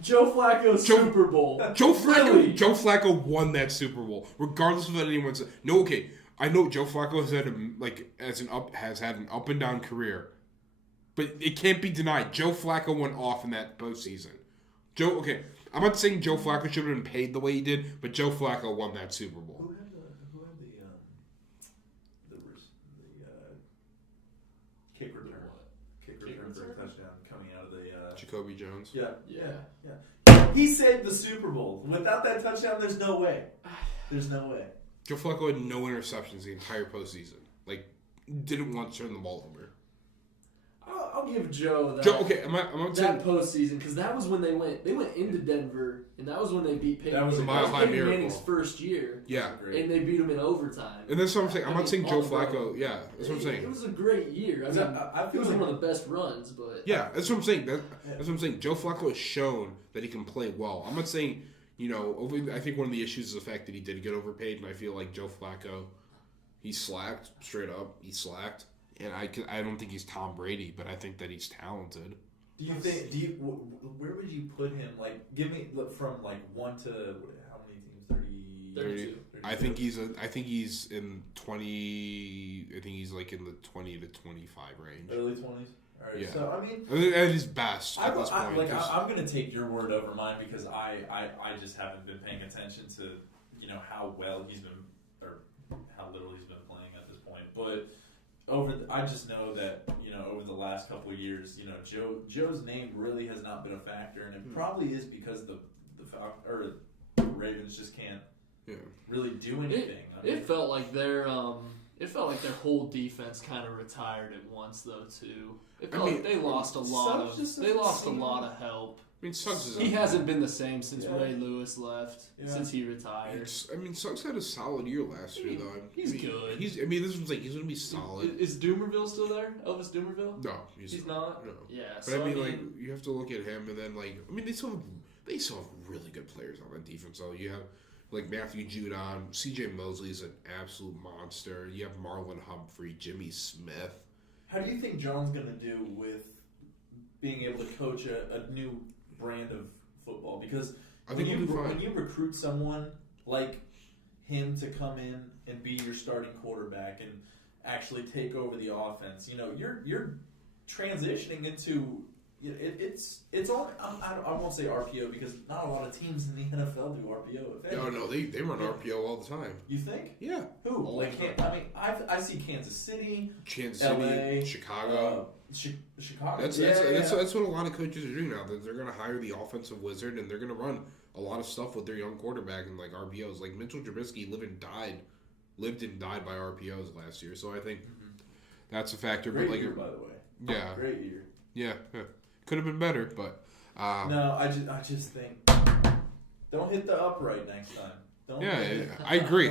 Joe Flacco's Super Bowl. Joe Flacco. Really? Joe Flacco won that Super Bowl, regardless of what anyone said. No, okay, I know Joe Flacco has had an up and down career, but it can't be denied. Joe Flacco went off in that postseason. I'm not saying Joe Flacco should have been paid the way he did, but Joe Flacco won that Super Bowl. Who had the kick return? Kick return for a touchdown coming out of the Jacoby Jones. Yeah. He saved the Super Bowl. Without that touchdown, there's no way. There's no way. Joe Flacco had no interceptions the entire postseason. Didn't want to turn the ball over. I'll give Joe that. I'm not saying that postseason, because that was when they went into Denver, and that was when they beat Peyton. That was a Mile High Peyton Miracle. Manning's first year. Yeah, and they beat him in overtime. And that's what I'm saying. I'm not saying Joe Flacco. Yeah, that's what I'm saying. It was a great year. I feel it was one of the best runs, but yeah, that's what I'm saying. That's what I'm saying. Joe Flacco has shown that he can play well. I'm not saying I think one of the issues is the fact that he did get overpaid, and I feel like Joe Flacco, he slacked straight up. He slacked. And I don't think he's Tom Brady, but I think that he's talented. Where would you put him? Give me from 1 to how many teams? 32. I think he's in 20. I think he's in the 20 to 25 range. Early 20s. All right. Yeah. So I mean, at his best at this point. I'm going to take your word over mine because I just haven't been paying attention to how well he's been or how little he's been playing at this point, but. I just know that over the last couple of years, Joe's name really has not been a factor, and it probably is because the Ravens just can't really do anything. It felt like their whole defense kind of retired at once, though. Too. It felt like they lost a lot of help. I mean, Suggs he hasn't been the same since Ray Lewis left, since he retired. Suggs had a solid year last year, though. He's good. This one's he's going to be solid. Is Doomerville still there? Elvis Doomerville? No, he's not. No. Yeah, but you have to look at him, and then they still have really good players on that defense. So you have Matthew Judon, C.J. Mosley's an absolute monster. You have Marlon Humphrey, Jimmy Smith. How do you think John's going to do with being able to coach a new brand of football? Because when you recruit someone like him to come in and be your starting quarterback and actually take over the offense, you're transitioning into it's all I won't say RPO because not a lot of teams in the NFL do RPO. No, they run RPO all the time. You think? Yeah. Who? I see Kansas City, LA, Chicago. Chicago. That's what a lot of coaches are doing now. They're going to hire the offensive wizard and they're going to run a lot of stuff with their young quarterback and RPOs. Mitchell Trubisky lived and died by RPOs last year. So I think that's a factor. Great year, by the way. Yeah. Great year. Yeah. Could have been better, but no, I just think don't hit the upright next time. I agree.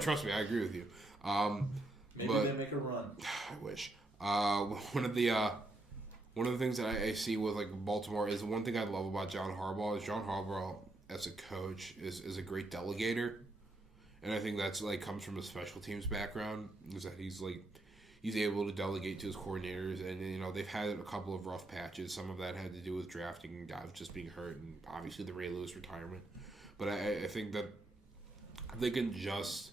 Trust me, I agree with you. Maybe they make a run. I wish. One of the things that I see with Baltimore is the one thing I love about John Harbaugh is John Harbaugh as a coach is a great delegator, and I think that's comes from his special teams background. Is that he's able to delegate to his coordinators, and they've had a couple of rough patches. Some of that had to do with drafting guys just being hurt, and obviously the Ray Lewis retirement. But I think that they can just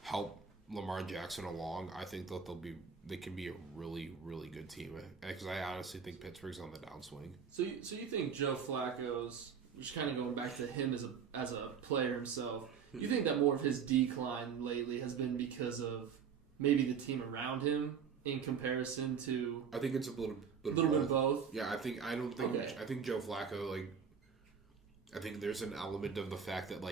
help Lamar Jackson along, I think that they can be a really, really good team. Because I honestly think Pittsburgh's on the downswing. So you think Joe Flacco's, just kind of going back to him as a player himself, you think that more of his decline lately has been because of maybe the team around him in comparison to? I think it's a little bit of both. Yeah, I think Joe Flacco, I think there's an element of the fact that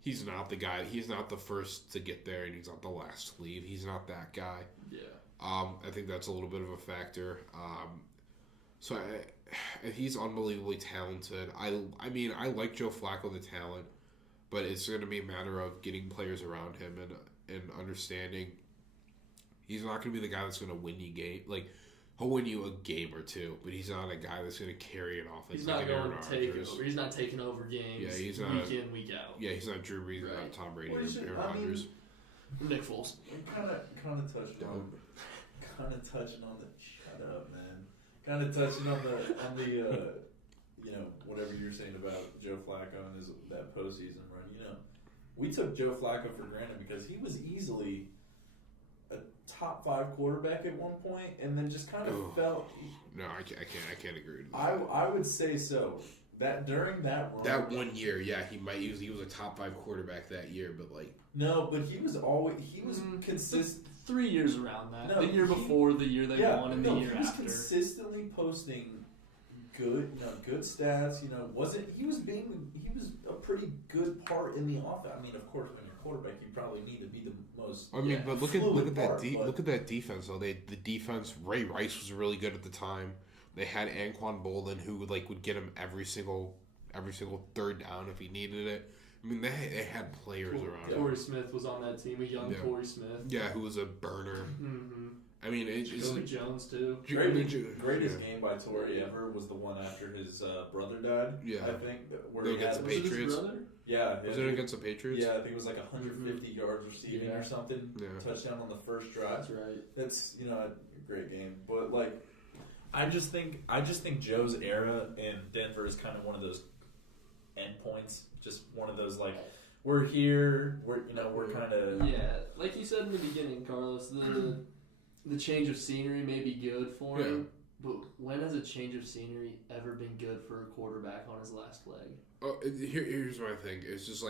he's not the guy. He's not the first to get there, and he's not the last to leave. He's not that guy. Yeah. I think that's a little bit of a factor. He's unbelievably talented. I mean, I like Joe Flacco, the talent, but it's going to be a matter of getting players around him and understanding he's not going to be the guy that's going to win you game. He'll win you a game or two, but he's not a guy that's going to carry an offense. He's not going to take over. He's not taking over games. Yeah, he's not week in, week out. Yeah, he's not Drew Brees, not Tom Brady, or Aaron Rodgers. Nick Foles. Kind of touching on the. Shut up, man. Kind of touching on the whatever you're saying about Joe Flacco and that postseason run. We took Joe Flacco for granted because he was easily a top 5 quarterback at one point, and then just kind of felt. No, I can't agree with that. I would say so. That during that run, that 1 year, yeah, he was a top 5 quarterback that year, but no, but he was consistent. 3 years around that. The year before, the year they won, and the year he was after. Consistently posting good stats. He was a pretty good part in the offense. I mean, of course, when you're a quarterback, you probably need to be the most. I mean, but look at that defense though. The defense. Ray Rice was really good at the time. They had Anquan Bolden, who would get him every single third down if he needed it. I mean, they had players around him. Torrey Smith was on that team, a young Torrey Smith. Yeah, who was a burner. Mm-hmm. I mean, Jacoby Jones too. Greatest game by Torrey ever was the one after his brother died. Yeah, I think where he against the Patriots. Was it his brother? Yeah, was it against the Patriots? Yeah, I think it was 150 yards receiving or something. Yeah. Touchdown on the first drive. That's right. That's a great game, but I just think Joe's era in Denver is kind of one of those endpoints. Just one of those we're here. We're kind of like you said in the beginning, Carlos. The change of scenery may be good for him, but when has a change of scenery ever been good for a quarterback on his last leg? Oh, here's my thing. It's just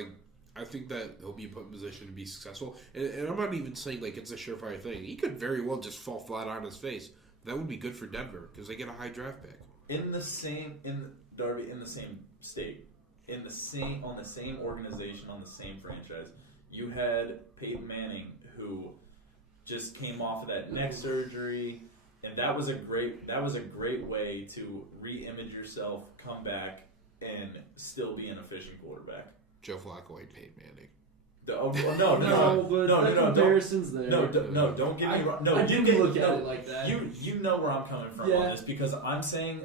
I think that he'll be put in position to be successful, and I'm not even saying it's a surefire thing. He could very well just fall flat on his face. That would be good for Denver because they get a high draft pick. In the same state, on the same organization, on the same franchise. You had Peyton Manning, who just came off of that neck surgery, and that was a great way to re-image yourself, come back, and still be an efficient quarterback. Joe Flacco ain't Peyton Manning. Comparison's there. Don't get me wrong. No, I didn't look at it like that. You know where I'm coming from on this because I'm saying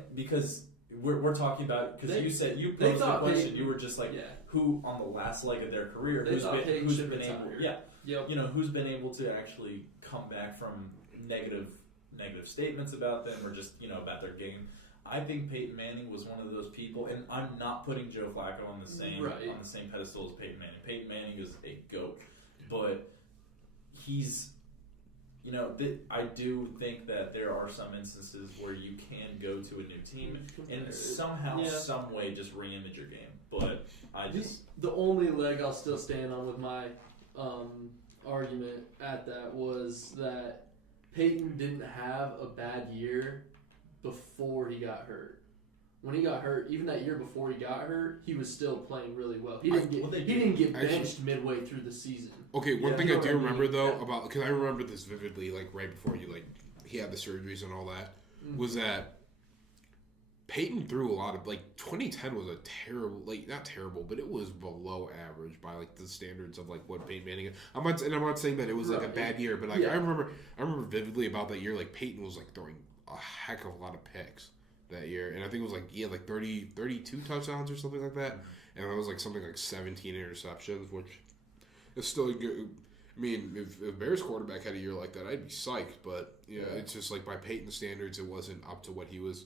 we're talking about because you said you posed the question. You were just who on the last leg of their career who's been able who's been able to actually come back from negative statements about them or just about their game. I think Peyton Manning was one of those people, and I'm not putting Joe Flacco on the same pedestal as Peyton Manning. Peyton Manning is a GOAT, but he's, I do think that there are some instances where you can go to a new team and somehow, some way, just re-image your game. But the only leg I'll still stand on with my argument at that was that Peyton didn't have a bad year before he got hurt. When he got hurt, even that year before he got hurt, he was still playing really well. He didn't get benched midway through the season. Okay, one thing I do remember about because I remember this vividly, right before he had the surgeries and all that, was that Peyton threw a lot of 2010 was a terrible, not terrible, but it was below average by the standards of what Peyton Manning is. I'm not saying that it was a bad year, but I remember vividly about that year. Peyton was throwing a heck of a lot of picks that year, and I think it was 32 touchdowns or something like that, and it was something 17 interceptions, which is still good. I mean, if Bears quarterback had a year like that, I'd be psyched. But it's just by Peyton standards, it wasn't up to what he was.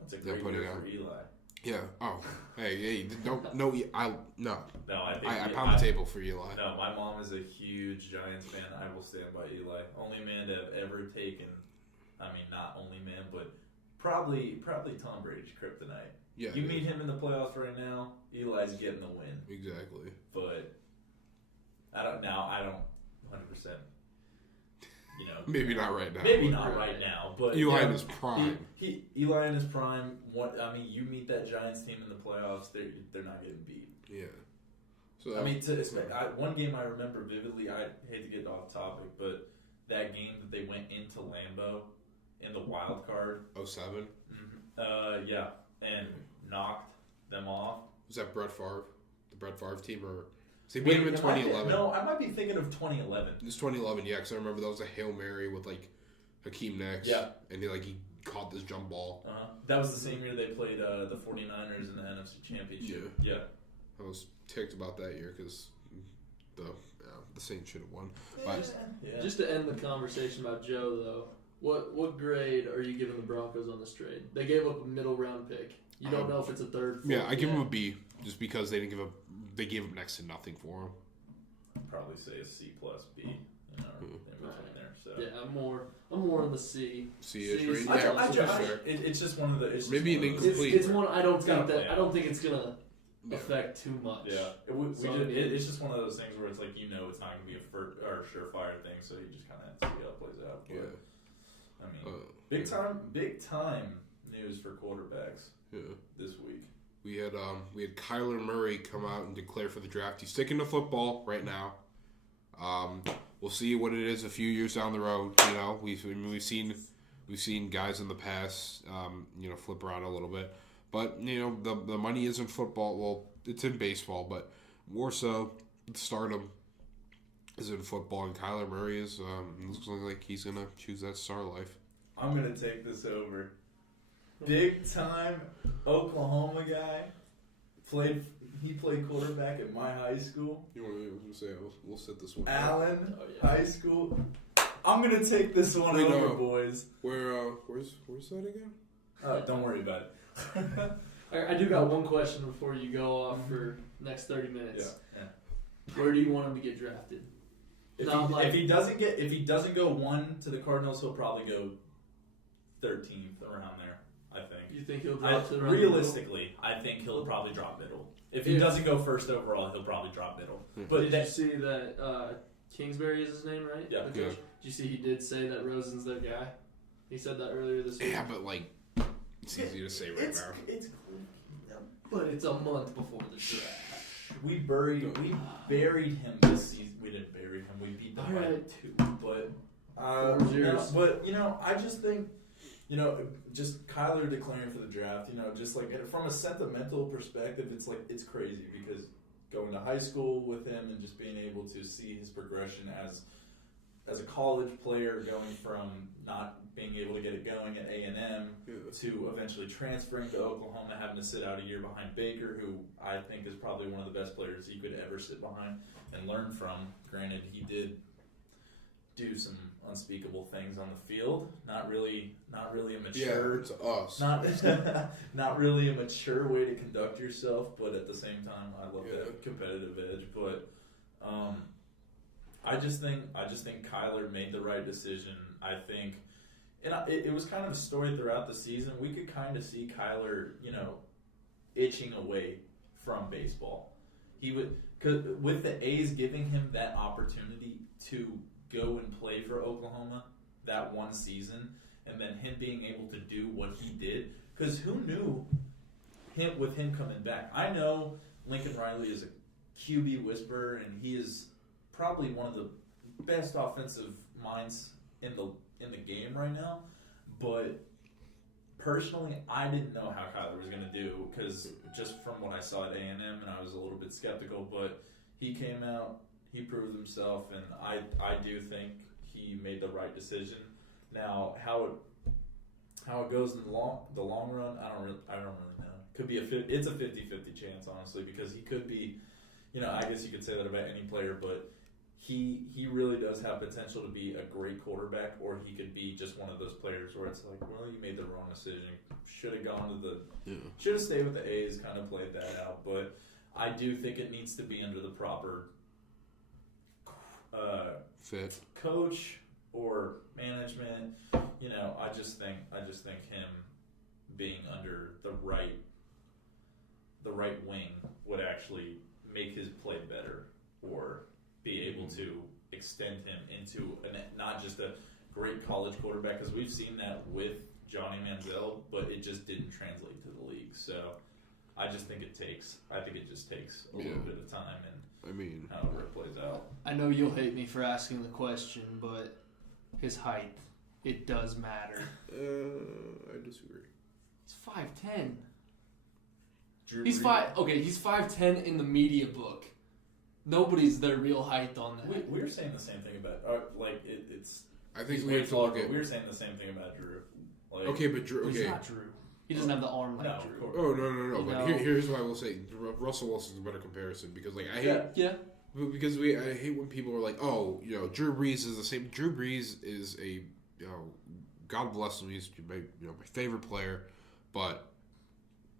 That's a great year for Eli. Yeah. Oh. Hey. Don't. No. No. No, I think I pound the table for Eli. No, my mom is a huge Giants fan. I will stand by Eli. Only man to have ever taken. I mean, not only man, but probably Tom Brady's kryptonite. Yeah. You meet him in the playoffs right now, Eli's getting the win. Exactly. But I don't 100%. Maybe not right now. Maybe not right now, but Eli in his prime. Eli in his prime. You meet that Giants team in the playoffs, they're not getting beat. Yeah. So one game I remember vividly. I hate to get off topic, but that game that they went into Lambeau in the wild card. 07? Yeah, and knocked them off. Was that Brett Favre? The Brett Favre team, or they beat him in 2011? No, I might be thinking of 2011. This 2011, yeah, because I remember that was a Hail Mary with Hakeem Nicks. Yeah, and he caught this jump ball. That was the same year they played the 49ers in the NFC Championship. Yeah. I was ticked about that year because the Saints should have won. But just to end the conversation about Joe, though, what grade are you giving the Broncos on this trade? They gave up a middle round pick. You don't know if it's a third. Yeah, I give them a B just because they gave up next to nothing for him. I'd probably say a C plus B. In between there. So yeah, I'm more in the C. C-ish rate. Yeah, it's just one of the. Maybe an incomplete. It's one. I don't think it's gonna affect too much. Yeah, it's just one of those things where it's like it's not gonna be a surefire thing, so you just kind of have to see how it plays out. But, yeah. I mean, big time news for quarterbacks. This week. We had Kyler Murray come out and declare for the draft. He's sticking to football right now. We'll see what it is a few years down the road. We've seen guys in the past, flip around a little bit. But the money is in football. Well, it's in baseball, but more so, stardom is in football. And Kyler Murray looks like he's gonna choose that star life. I'm gonna take this over. Big time Oklahoma guy. He played quarterback at my high school. You want to say we'll set this one? Allen High School. I'm gonna take this one over, boys. Where's that again? Don't worry about it. I do got one question before you go off for next 30 minutes. Yeah. Where do you want him to get drafted? If he doesn't go 1 to the Cardinals, he'll probably go 13th around there. I think. You think he'll drop to the realistically? I think he'll probably drop middle. If he doesn't go first overall, he'll probably drop middle. But did you see that Kingsbury is his name, right? Yeah. Did you see he did say that Rosen's their guy? He said that earlier this week. Yeah, but it's easy to say right now. But it's a month before the draft. We buried him this season. We didn't bury him. We beat them by 2. But I just think. Just Kyler declaring for the draft, just from a sentimental perspective, it's crazy because going to high school with him and just being able to see his progression as a college player, going from not being able to get it going at A&M to eventually transferring to Oklahoma, having to sit out a year behind Baker, who I think is probably one of the best players he could ever sit behind and learn from. Granted, he did do some unspeakable things on the field. Not really a mature. Yeah, to us. Not really a mature way to conduct yourself, but at the same time, I love that competitive edge. But I just think Kyler made the right decision. I think, and it was kind of a story throughout the season. We could kind of see Kyler, itching away from baseball. He would, cause with the A's giving him that opportunity to go and play for Oklahoma that one season, and then him being able to do what he did. Because who knew with him coming back? I know Lincoln Riley is a QB whisperer, and he is probably one of the best offensive minds in the game right now. But personally, I didn't know how Kyler was going to do, because just from what I saw at A&M, and I was a little bit skeptical, but he came out. He proved himself, and I do think he made the right decision. Now, how it goes in the long run, I don't really know. Could be it's a 50-50 chance, honestly, because he could be, I guess you could say that about any player, but he really does have potential to be a great quarterback, or he could be just one of those players where it's like, well, you made the wrong decision. Should have gone to should have stayed with the A's, kind of played that out. But I do think it needs to be under the proper fit coach or management. I just think him being under the right wing would actually make his play better, or be able to extend him into not just a great college quarterback, because we've seen that with Johnny Manziel, but it just didn't translate to the league. So I just think it just takes a little bit of time, and however it plays out. I know you'll hate me for asking the question, but his height, it does matter. I disagree. He's 5'10". Drew He's Brees- He's 5'10" in the media book. Nobody's their real height on that. We were saying the same thing about it's. I think he's we way have to taller, look at. but we were saying the same thing about Drew. Like, Okay, but Drew. He's Okay. not Drew. He doesn't have the arm like No, Drew. of course. Oh no! You But know? here's what I will say: Russell Wilson's a better comparison, because like I hate Yeah. because I hate when people are like, oh, Drew Brees is the same. Drew Brees is a God bless him, he's my favorite player, but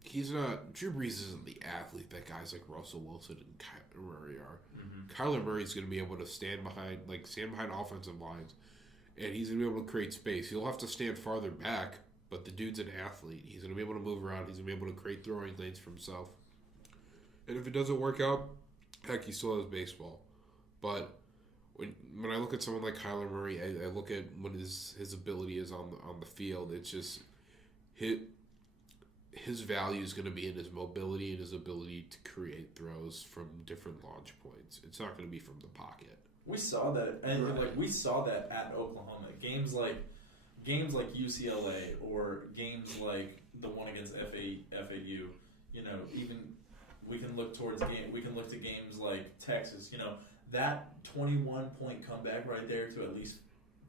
he's not. Drew Brees isn't the athlete that guys like Russell Wilson and Kyler Murray are. Mm-hmm. Kyler Murray's going to be able to stand behind offensive lines, and he's going to be able to create space. He'll have to stand farther back, but the dude's an athlete. He's going to be able to move around. He's going to be able to create throwing lanes for himself. And if it doesn't work out, heck, he still has baseball. But when I look at someone like Kyler Murray, I look at what his ability is on the field. It's just his value is going to be in his mobility and his ability to create throws from different launch points. It's not going to be from the pocket. We saw that, and Right. we saw that at Oklahoma. Games like UCLA, or games like the one against FAU. Even we can look to games like Texas. That 21-point comeback right there to at least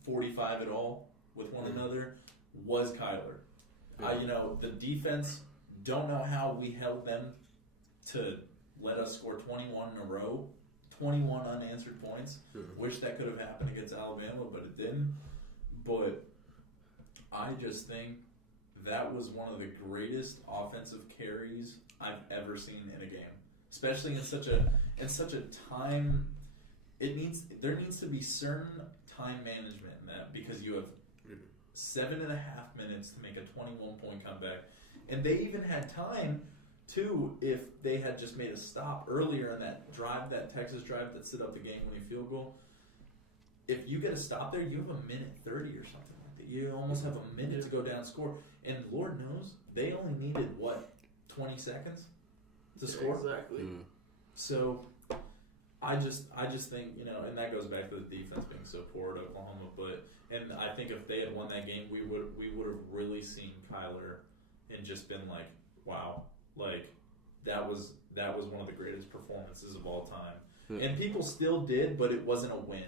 45 at all with one another was Kyler. Yeah. The defense, don't know how we held them to let us score 21 in a row, 21 unanswered points. Yeah. Wish that could have happened against Alabama, but it didn't. But I just think that was one of the greatest offensive carries I've ever seen in a game, especially in such a time. There needs to be certain time management in that, because you have 7.5 minutes to make a 21-point comeback, and they even had time too if they had just made a stop earlier in that drive, that Texas drive that set up the game-winning field goal. If you get a stop there, you have a minute 30 or something like that. You almost have a minute to go down and score, and Lord knows they only needed 20 seconds to score. Exactly. Mm. So I just think, and that goes back to the defense being so poor at Oklahoma. And I think if they had won that game, we would have really seen Kyler and just been like, wow, like that was one of the greatest performances of all time. Yeah. And people still did, but it wasn't a win.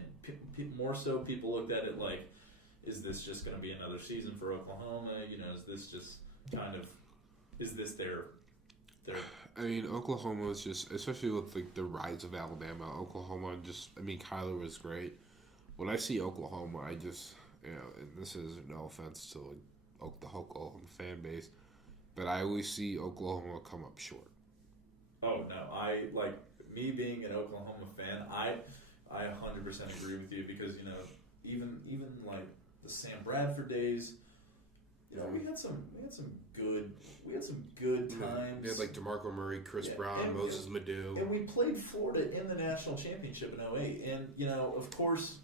More so, people looked at it like, is this just going to be another season for Oklahoma? Is this just is this their Oklahoma is just, especially with the rise of Alabama, Oklahoma Kyler was great. When I see Oklahoma, I just, and this is no offense to the Oklahoma fan base, but I always see Oklahoma come up short. Oh no, I like me being an Oklahoma fan. I 100% agree with you, because even like the Sam Bradford days, we had some good times. They had like DeMarco Murray, Chris Brown, and Moses Madu. And we played Florida in the national championship in 2008. And, of course,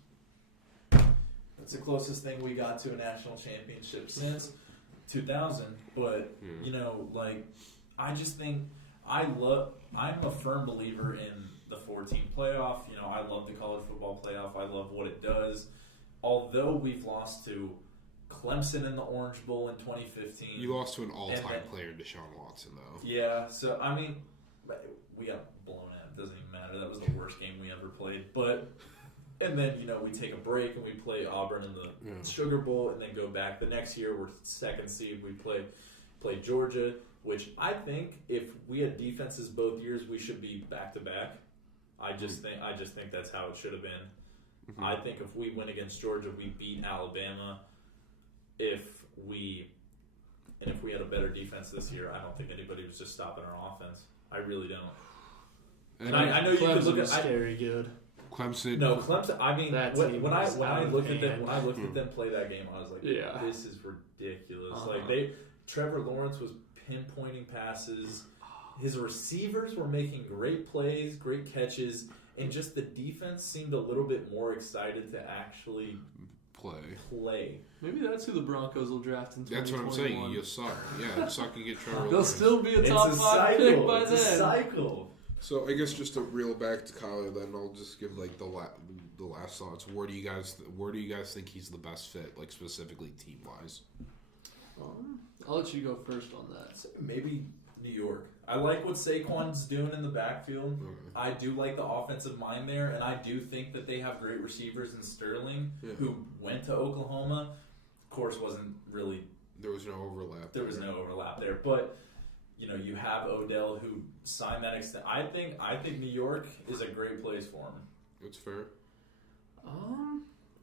that's the closest thing we got to a national championship since 2000. But, I just think I'm a firm believer in the 4-team playoff. I love the college football playoff. I love what it does. Although we've lost to Clemson in the Orange Bowl in 2015. You lost to an all-time player, Deshaun Watson, though. Yeah, so, we got blown out. It doesn't even matter. That was the worst game we ever played. But, and then, we take a break and we play Auburn in the Sugar Bowl, and then go back. The next year, we're second seed. We play Georgia, which I think if we had defenses both years, we should be back-to-back. I just think that's how it should have been. Mhm. I think if we win against Georgia, we beat Alabama. If we had a better defense this year, I don't think anybody was just stopping our offense. I really don't. And I know you could look at scary good. Clemson. No, Clemson. I mean, That when team I was out of looked at them, hand. when I looked at them play that game, I was like, Yeah. this is ridiculous. Uh-huh. Like Trevor Lawrence was pinpointing passes. His receivers were making great plays, great catches, and just the defense seemed a little bit more excited to actually play. Maybe that's who the Broncos will draft in 2021. That's what I'm saying. You'll suck. Yeah, suck and get Trevor They'll Lawrence. still be a It's top a 5 pick cycle. by It's then. a cycle. So I guess just to reel back to Kyler, then I'll just give like the last thoughts. Where do you guys think he's the best fit, like specifically team wise? I'll let you go first on that. Maybe New York. I like what Saquon's doing in the backfield. I do like the offensive mind there, and I do think that they have great receivers in Sterling, who went to Oklahoma. Of course, wasn't really. There was no overlap. There was no overlap there, but you have Odell who signed that extent. I think New York is a great place for him. That's fair.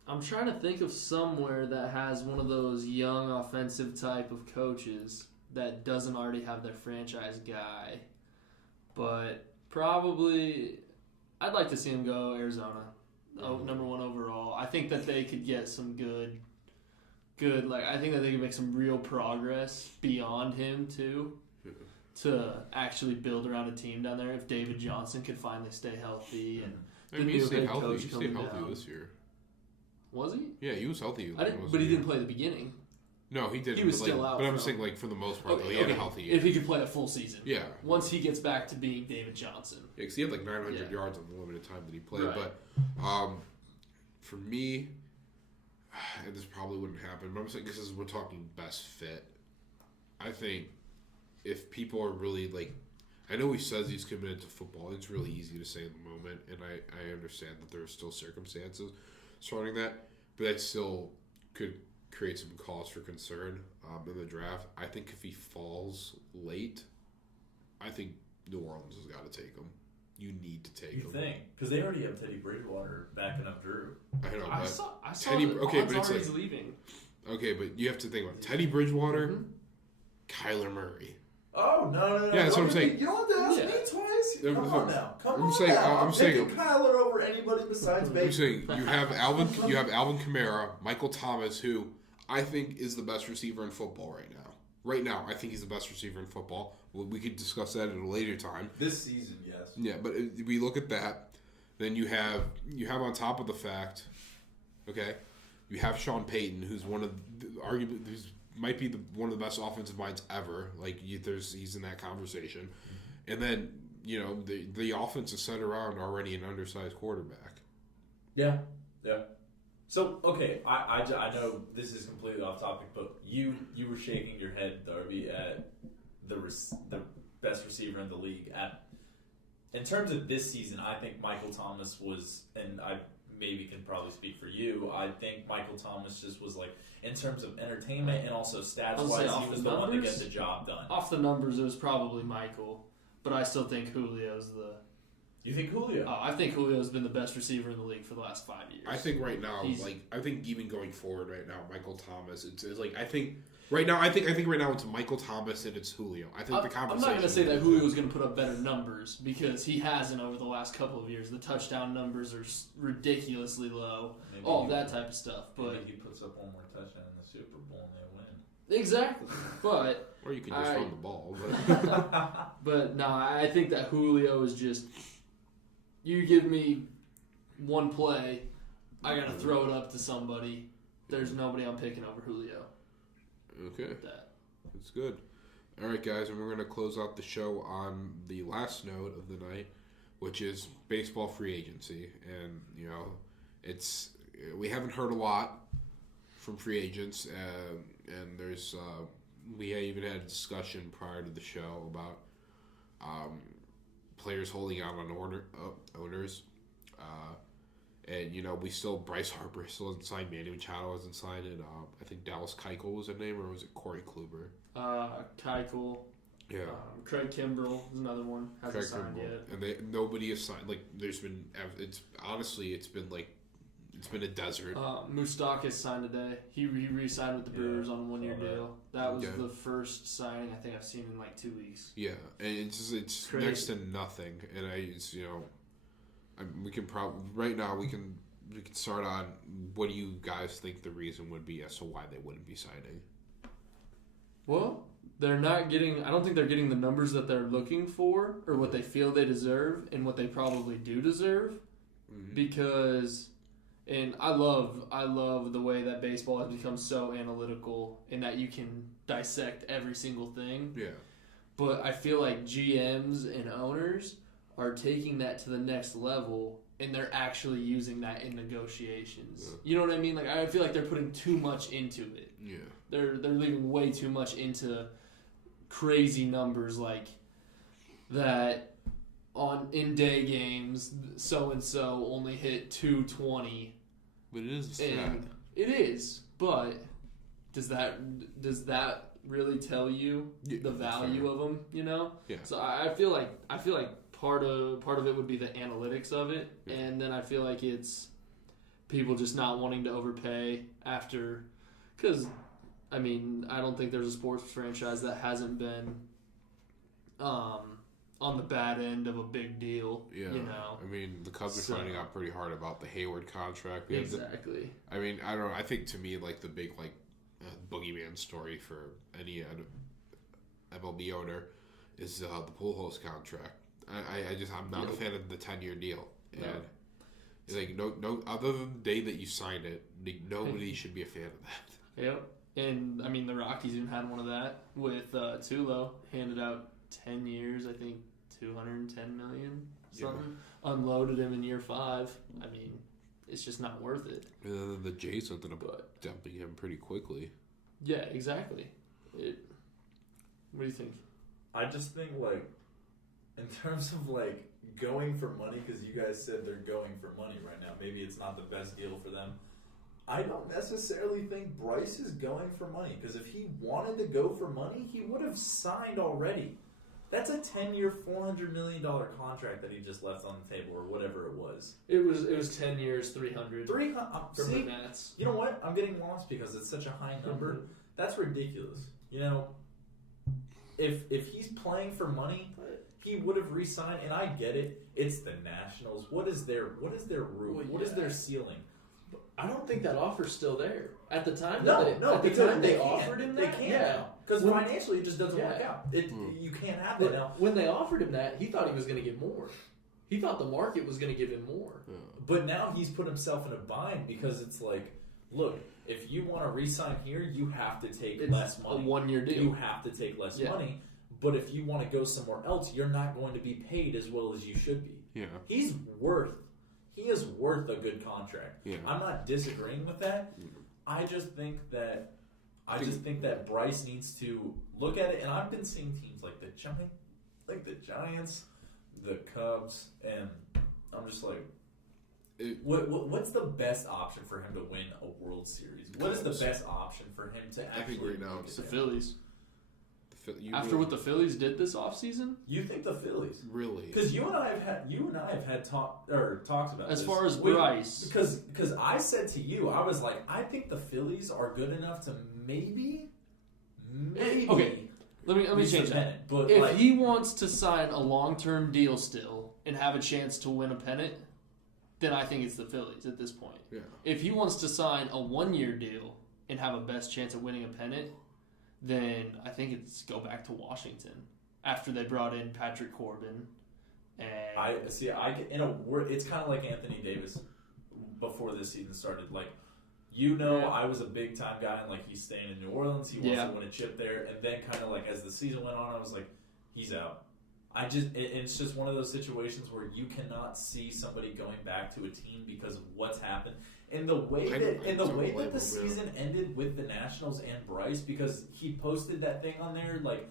I'm trying to think of somewhere that has one of those young offensive type of coaches that doesn't already have their franchise guy. But probably, I'd like to see him go Arizona. Number 1 overall. I think that they could get some good. Like I think that they could make some real progress beyond him too, to actually build around a team down there. If David Johnson could finally stay healthy and I mean, he stayed healthy. He stayed healthy this year. Was he? Yeah, he was healthy. But he didn't play the beginning. No, he didn't. He was still out. But I'm saying, like, for the most part, he had a healthy year. If he could play a full season. Yeah. Once he gets back to being David Johnson. Yeah, because he had like 900 yards on the limited time that he played. Right. But for me, and this probably wouldn't happen, but I'm saying because we're talking best fit. I think if people are really like, I know he says he's committed to football. It's really easy to say in the moment, and I understand that there are still circumstances surrounding that, but that still could create some cause for concern in the draft. I think if he falls late, I think New Orleans has got to take him. You need to take him. You think? Because they already have Teddy Bridgewater backing up Drew. I know, I but saw Teddy. that Okay, odds but it's are like he's leaving. okay, but you have to think about Teddy Bridgewater, Kyler Murray. Oh no! Yeah, that's what I'm saying. You don't have to ask me twice. Come on now. I'm saying picking Kyler over anybody besides Baker. I'm saying you have Alvin Kamara, Michael Thomas, who I think is the best receiver in football right now. Right now, I think he's the best receiver in football. Well, we could discuss that at a later time. This season, yes. Yeah, but if we look at that, then you have on top of the fact, okay, you have Sean Payton, who's arguably might be one of the best offensive minds ever. Like he's in that conversation, and then the offense is set around already an undersized quarterback. Yeah. So okay, I know this is completely off topic, but you were shaking your head, Darby, at the best receiver in the league. In terms of this season, I think Michael Thomas was, and I maybe can probably speak for you. I think Michael Thomas just was like, in terms of entertainment and also stats-wise, he was the one to get the job done. Off the numbers, it was probably Michael, but I still think Julio's the... You think Julio? I think Julio's been the best receiver in the league for the last 5 years. I think right now, I think even going forward right now, Michael Thomas, it's like, I think right now it's Michael Thomas and it's Julio. I think the conversation... I'm not going to say that Julio's going to put up better numbers because he hasn't over the last couple of years. The touchdown numbers are ridiculously low. That type of stuff. But maybe he puts up one more touchdown in the Super Bowl and they win. Exactly. But... or you can just run the ball. But no, I think that Julio is just... You give me one play, I got to throw it up to somebody. There's nobody I'm picking over Julio. Okay. That's good. All right, guys, and we're going to close out the show on the last note of the night, which is baseball free agency. And, we haven't heard a lot from free agents, and there's we even had a discussion prior to the show about players holding out on owners. And, we still, Bryce Harper still hasn't signed, Manny Machado hasn't signed it. I think Dallas Keuchel was a name, or was it Corey Kluber? Keuchel. Yeah. Craig Kimbrell is another one. Hasn't signed yet. And nobody has signed. Like, there's been. It's been a desert. Moustakas signed today. He re-signed with the Brewers on a 1-year deal. That was the first signing I think I've seen in like 2 weeks. Yeah, and it's next to nothing. And we can probably right now we can start on what do you guys think the reason would be as to why they wouldn't be signing? Well, they're not getting. I don't think they're getting the numbers that they're looking for or what they feel they deserve and what they probably do deserve, because. And I love the way that baseball has become so analytical and that you can dissect every single thing. Yeah. But I feel like GMs and owners are taking that to the next level and they're actually using that in negotiations. Yeah. You know what I mean? Like, I feel like they're putting too much into it. Yeah. They're leaving way too much into crazy numbers like that. In day games, so and so only hit 220. But it is sad. It is, but does that really tell you the value of them? You know. Yeah. So I feel like part of it would be the analytics of it, and then I feel like it's people just not wanting to overpay after, because I mean I don't think there's a sports franchise that hasn't been on the bad end of a big deal. Yeah. You know? I mean, the Cubs are finding out pretty hard about the Hayward contract. Exactly. I mean, I don't know. I think to me, like, the big, like, boogeyman story for any MLB owner is the Pujols contract. I'm not a fan of the 10-year deal. And like, no, other than the day that you signed it, nobody should be a fan of that. Yep. And, I mean, the Rockies even had one of that with Tulo, handed out 10 years, I think $210 million, something. Yeah. Unloaded him in year 5. I mean, it's just not worth it. And then the Jays ended up dumping him pretty quickly. Yeah, exactly. What do you think? I just think, like, in terms of, like, going for money, because you guys said they're going for money right now. Maybe it's not the best deal for them. I don't necessarily think Bryce is going for money, because if he wanted to go for money, he would have signed already. That's a 10-year, $400 million contract that he just left on the table, or whatever it was. It was 10 years, 300. 300. From the Nats. You know what? I'm getting lost because it's such a high number. That's ridiculous. You know, if he's playing for money, he would have re-signed. And I get it. It's the Nationals. What is their roof? What is their ceiling? I don't think that offer's still there. At the time, they offered him that, they can't now. Because financially, it just doesn't work out. You can't have that now. When they offered him that, he thought he was going to get more. He thought the market was going to give him more. Yeah. But now he's put himself in a bind because it's like, look, if you want to re-sign here, you have to take less money. A 1-year deal. You have to take less money. But if you want to go somewhere else, you're not going to be paid as well as you should be. Yeah. He is worth a good contract. Yeah. I'm not disagreeing with that. I just think that Bryce needs to look at it, and I've been seeing teams like the Giants, the Cubs, and I'm just like, what's the best option for him to win a World Series? What is the best option for him to actually? I think right now it's the Phillies. After what the Phillies did this offseason? You think the Phillies? Really? Because you and I have had talks about as this. far as Bryce. Because I said to you, I was like, I think the Phillies are good enough to maybe. Okay, let me change that. But if he wants to sign a long-term deal still and have a chance to win a pennant, then I think it's the Phillies at this point. Yeah. If he wants to sign a 1-year deal and have a best chance of winning a pennant, then I think it's go back to Washington after they brought in Patrick Corbin. And it's kind of like Anthony Davis before this season started. Like, I was a big time guy, and like he's staying in New Orleans. He wants to win a chip there, and then kind of like as the season went on, I was like, he's out. It's just one of those situations where you cannot see somebody going back to a team because of what's happened. And the way that the season ended with the Nationals and Bryce, because he posted that thing on there, like,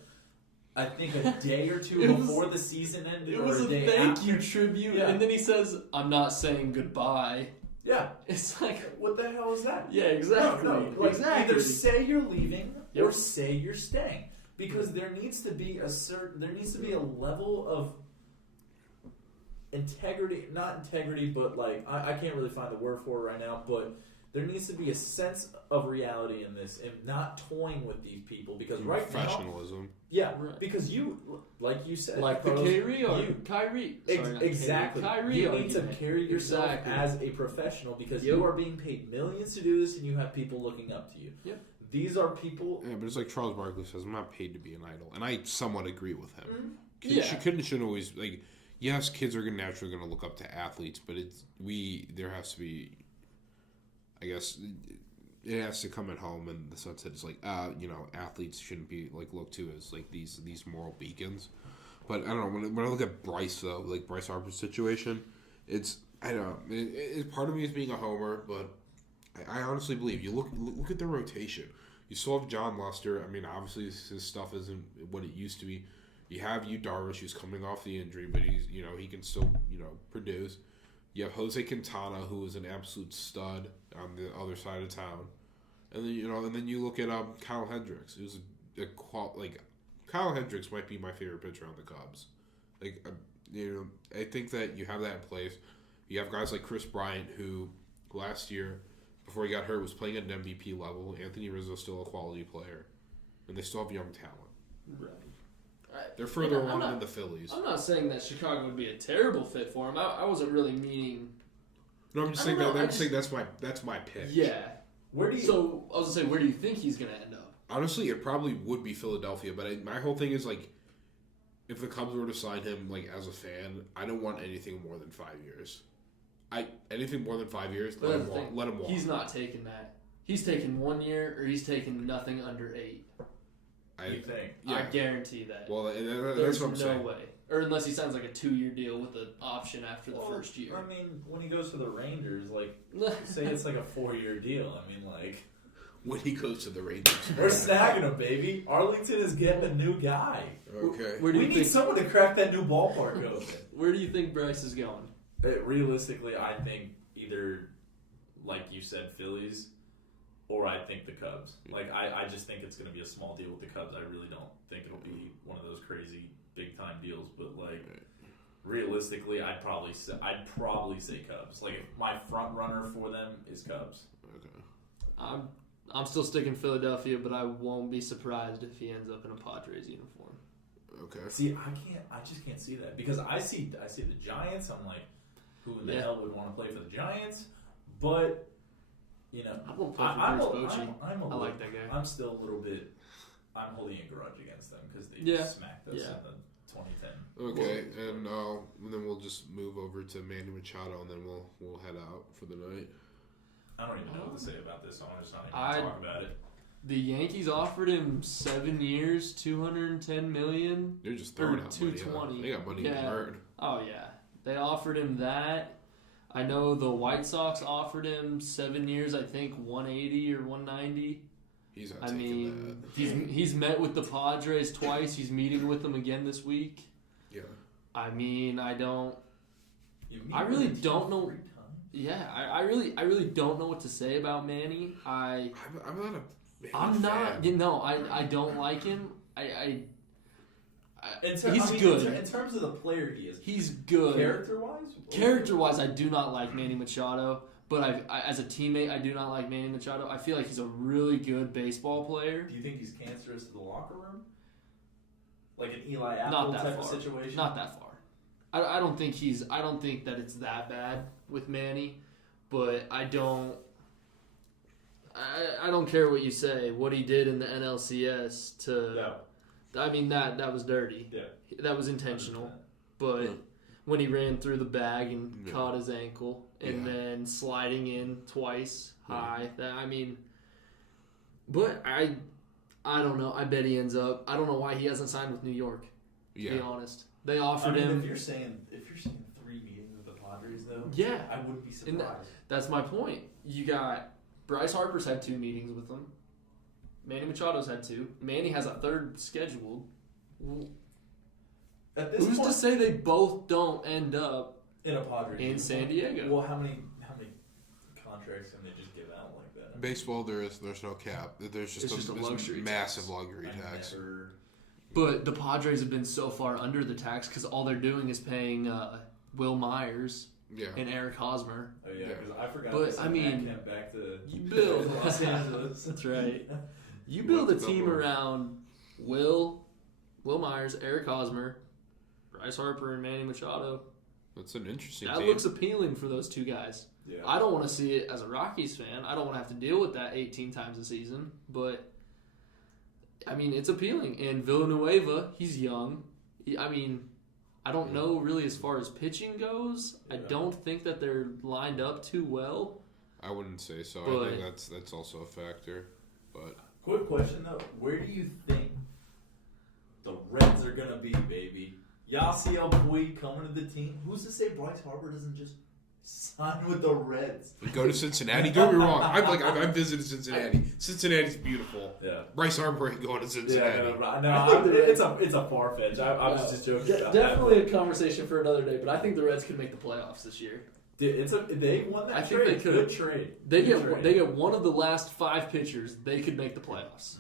I think a day or two before the season ended. It was a thank you tribute, and then he says, "I'm not saying goodbye." Yeah. It's like, what the hell is that? Yeah, exactly. No. Like, exactly. Either say you're leaving or say you're staying. because there needs to be a level of integrity, not integrity, but like I can't really find the word for it right now, but there needs to be a sense of reality in this and not toying with these people because right now, professionalism. yeah, Right. because you, like you said, Like the Carlos, Kyrie. Exactly. Kyrie you need to argument. carry yourself Exactly. as a professional because Yep. you are being paid millions to do this and you have people looking up to you. Yep. These are people. Yeah, but it's like Charles Barkley says, I'm not paid to be an idol. And I somewhat agree with him. Mm-hmm. Kids Yeah. shouldn't always, like, yes, kids are naturally going to look up to athletes, but there has to be, I guess, it has to come at home in the sense that it's like, athletes shouldn't be, like, looked to as, like, these moral beacons. But I don't know, when I look at Bryce, though, like Bryce Harper's situation, I don't know, part of me is being a homer, but I honestly believe, you look at the rotation. You still have John Lester. I mean, obviously his stuff isn't what it used to be. You have Darvish, who's coming off the injury, but he's he can still produce. You have Jose Quintana, who is an absolute stud on the other side of town, and then you look at Kyle Hendricks, who's Kyle Hendricks might be my favorite pitcher on the Cubs. I think that you have that in place. You have guys like Chris Bryant, who last year, before he got hurt, was playing at an MVP level. Anthony Rizzo's still a quality player, and they still have young talent. Right. They're further along than the Phillies. I'm not saying that Chicago would be a terrible fit for him. I wasn't really meaning. No, I'm just saying that. I'm saying that's my pick. Yeah. Where do you? So I was gonna say, where do you think he's gonna end up? Honestly, it probably would be Philadelphia, but my whole thing is like, if the Cubs were to sign him, like as a fan, I don't want anything more than 5 years. Anything more than 5 years, let him walk. He's not taking that. He's taking 1 year, or he's taking nothing under 8. You think? Yeah. I guarantee that. Well, that's There's what I'm saying. no way. Or unless he signs like a 2-year deal with an option after the first year. I mean, when he goes to the Rangers, like, say it's like a 4-year deal. I mean, like, When he goes to the Rangers, we're snagging him, baby. Arlington is getting a new guy. Okay. Where do We you need think? someone to crack that new ballpark open. Where do you think Bryce is going? Realistically, I think either, like you said, Phillies, or I think the Cubs. Like, I just think it's going to be a small deal with the Cubs. I really don't think it'll be one of those crazy big-time deals. But, like, realistically, I'd probably say Cubs. Like, if my front runner for them is Cubs. Okay. I'm still sticking Philadelphia, but I won't be surprised if he ends up in a Padres uniform. Okay. See, I just can't see that because I see the Giants. I'm like, who in the hell would want to play for the Giants? But I won't play for Bruce Bochy. I like that guy. I'm still a little bit. I'm holding a grudge against them because they smacked us in the 2010. Okay, and then we'll just move over to Manny Machado, and then we'll head out for the night. I don't even know what to say about this, so I'm just not even talk about it. The Yankees offered him 7 years, $210 million. They're just throwing out money. $220. They got money to burn. Oh yeah, they offered him that. I know the White Sox offered him 7 years. I think 180 or 190. He's not taking that. He's met with the Padres twice. He's meeting with them again this week. Yeah. I mean, I really don't know. Yeah, I really don't know what to say about Manny. I'm not a big fan. I don't like him. He's good. In terms of the player he is. He's good. Character-wise, I do not like Manny Machado. But as a teammate, I do not like Manny Machado. I feel like he's a really good baseball player. Do you think he's cancerous to the locker room? Like an Eli Apple type of situation? Not that far. I don't think that it's that bad with Manny, but I don't care what you say. What he did in the NLCS I mean that was dirty. Yeah. That was intentional. 100%. But when he ran through the bag and caught his ankle and then sliding in twice high, but I don't know. I bet he ends up. I don't know why he hasn't signed with New York. To be honest, they offered him. If you're saying 3 meetings with the Padres, though, yeah, I wouldn't be surprised. That's my point. You got Bryce Harper's had 2 meetings with them. Manny Machado's had 2. Manny has a 3rd scheduled. Who's to say they both don't end up in a Padres in San Diego? Well, how many contracts can they just give out like that? Baseball, there's no cap. There's just a luxury massive luxury tax. But the Padres have been so far under the tax because all they're doing is paying Will Myers Yeah. and Eric Hosmer. Oh yeah, because I forgot. But, to send I mean, Matt Kemp back to You build Los Angeles. That's right. You You build a want to team build one. around Will Myers, Eric Hosmer, Bryce Harper, and Manny Machado. That's an interesting That team. looks appealing for those two guys. Yeah. I don't want to see it as a Rockies fan. I don't want to have to deal with that 18 times a season. But, I mean, it's appealing. And Villanueva, he's young. I don't know really as far as pitching goes. I Yeah. don't think that they're lined up too well. I wouldn't say so. I But- think that's also a factor. But Quick question though, where do you think the Reds are gonna be, baby? Yasiel Puig coming to the team. Who's to say Bryce Harper doesn't just sign with the Reds? we go to Cincinnati. Don't get me wrong. I've visited Cincinnati. Cincinnati's beautiful. Yeah. Bryce Harper ain't going to Cincinnati. It's a far fetch. I was just joking about Definitely a conversation for another day, but I think the Reds could make the playoffs this year. that. They won that I think trade. they could. Good trade. They Good get trade. they get one of the last 5 pitchers. They could make the playoffs.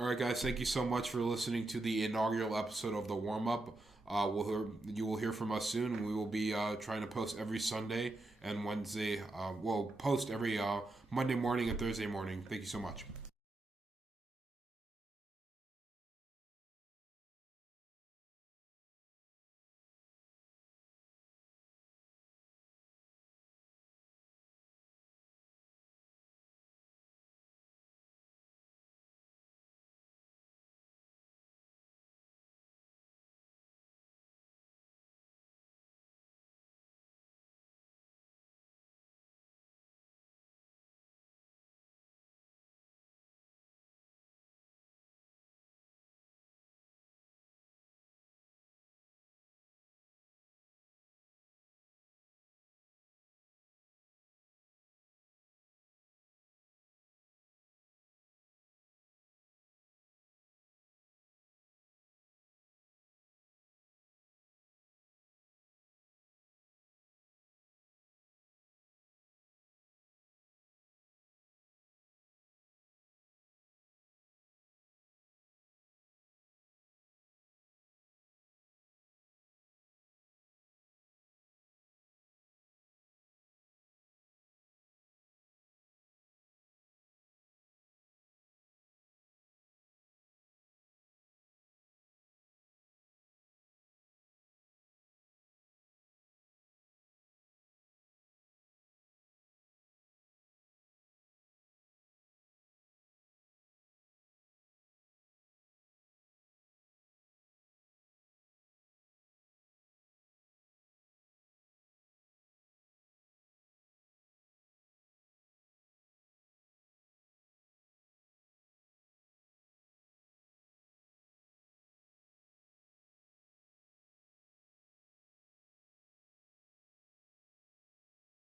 All right, guys. Thank you so much for listening to the inaugural episode of the Warmup. You will hear from us soon, and we will be trying to post every Sunday and Wednesday. We'll post every Monday morning and Thursday morning. Thank you so much.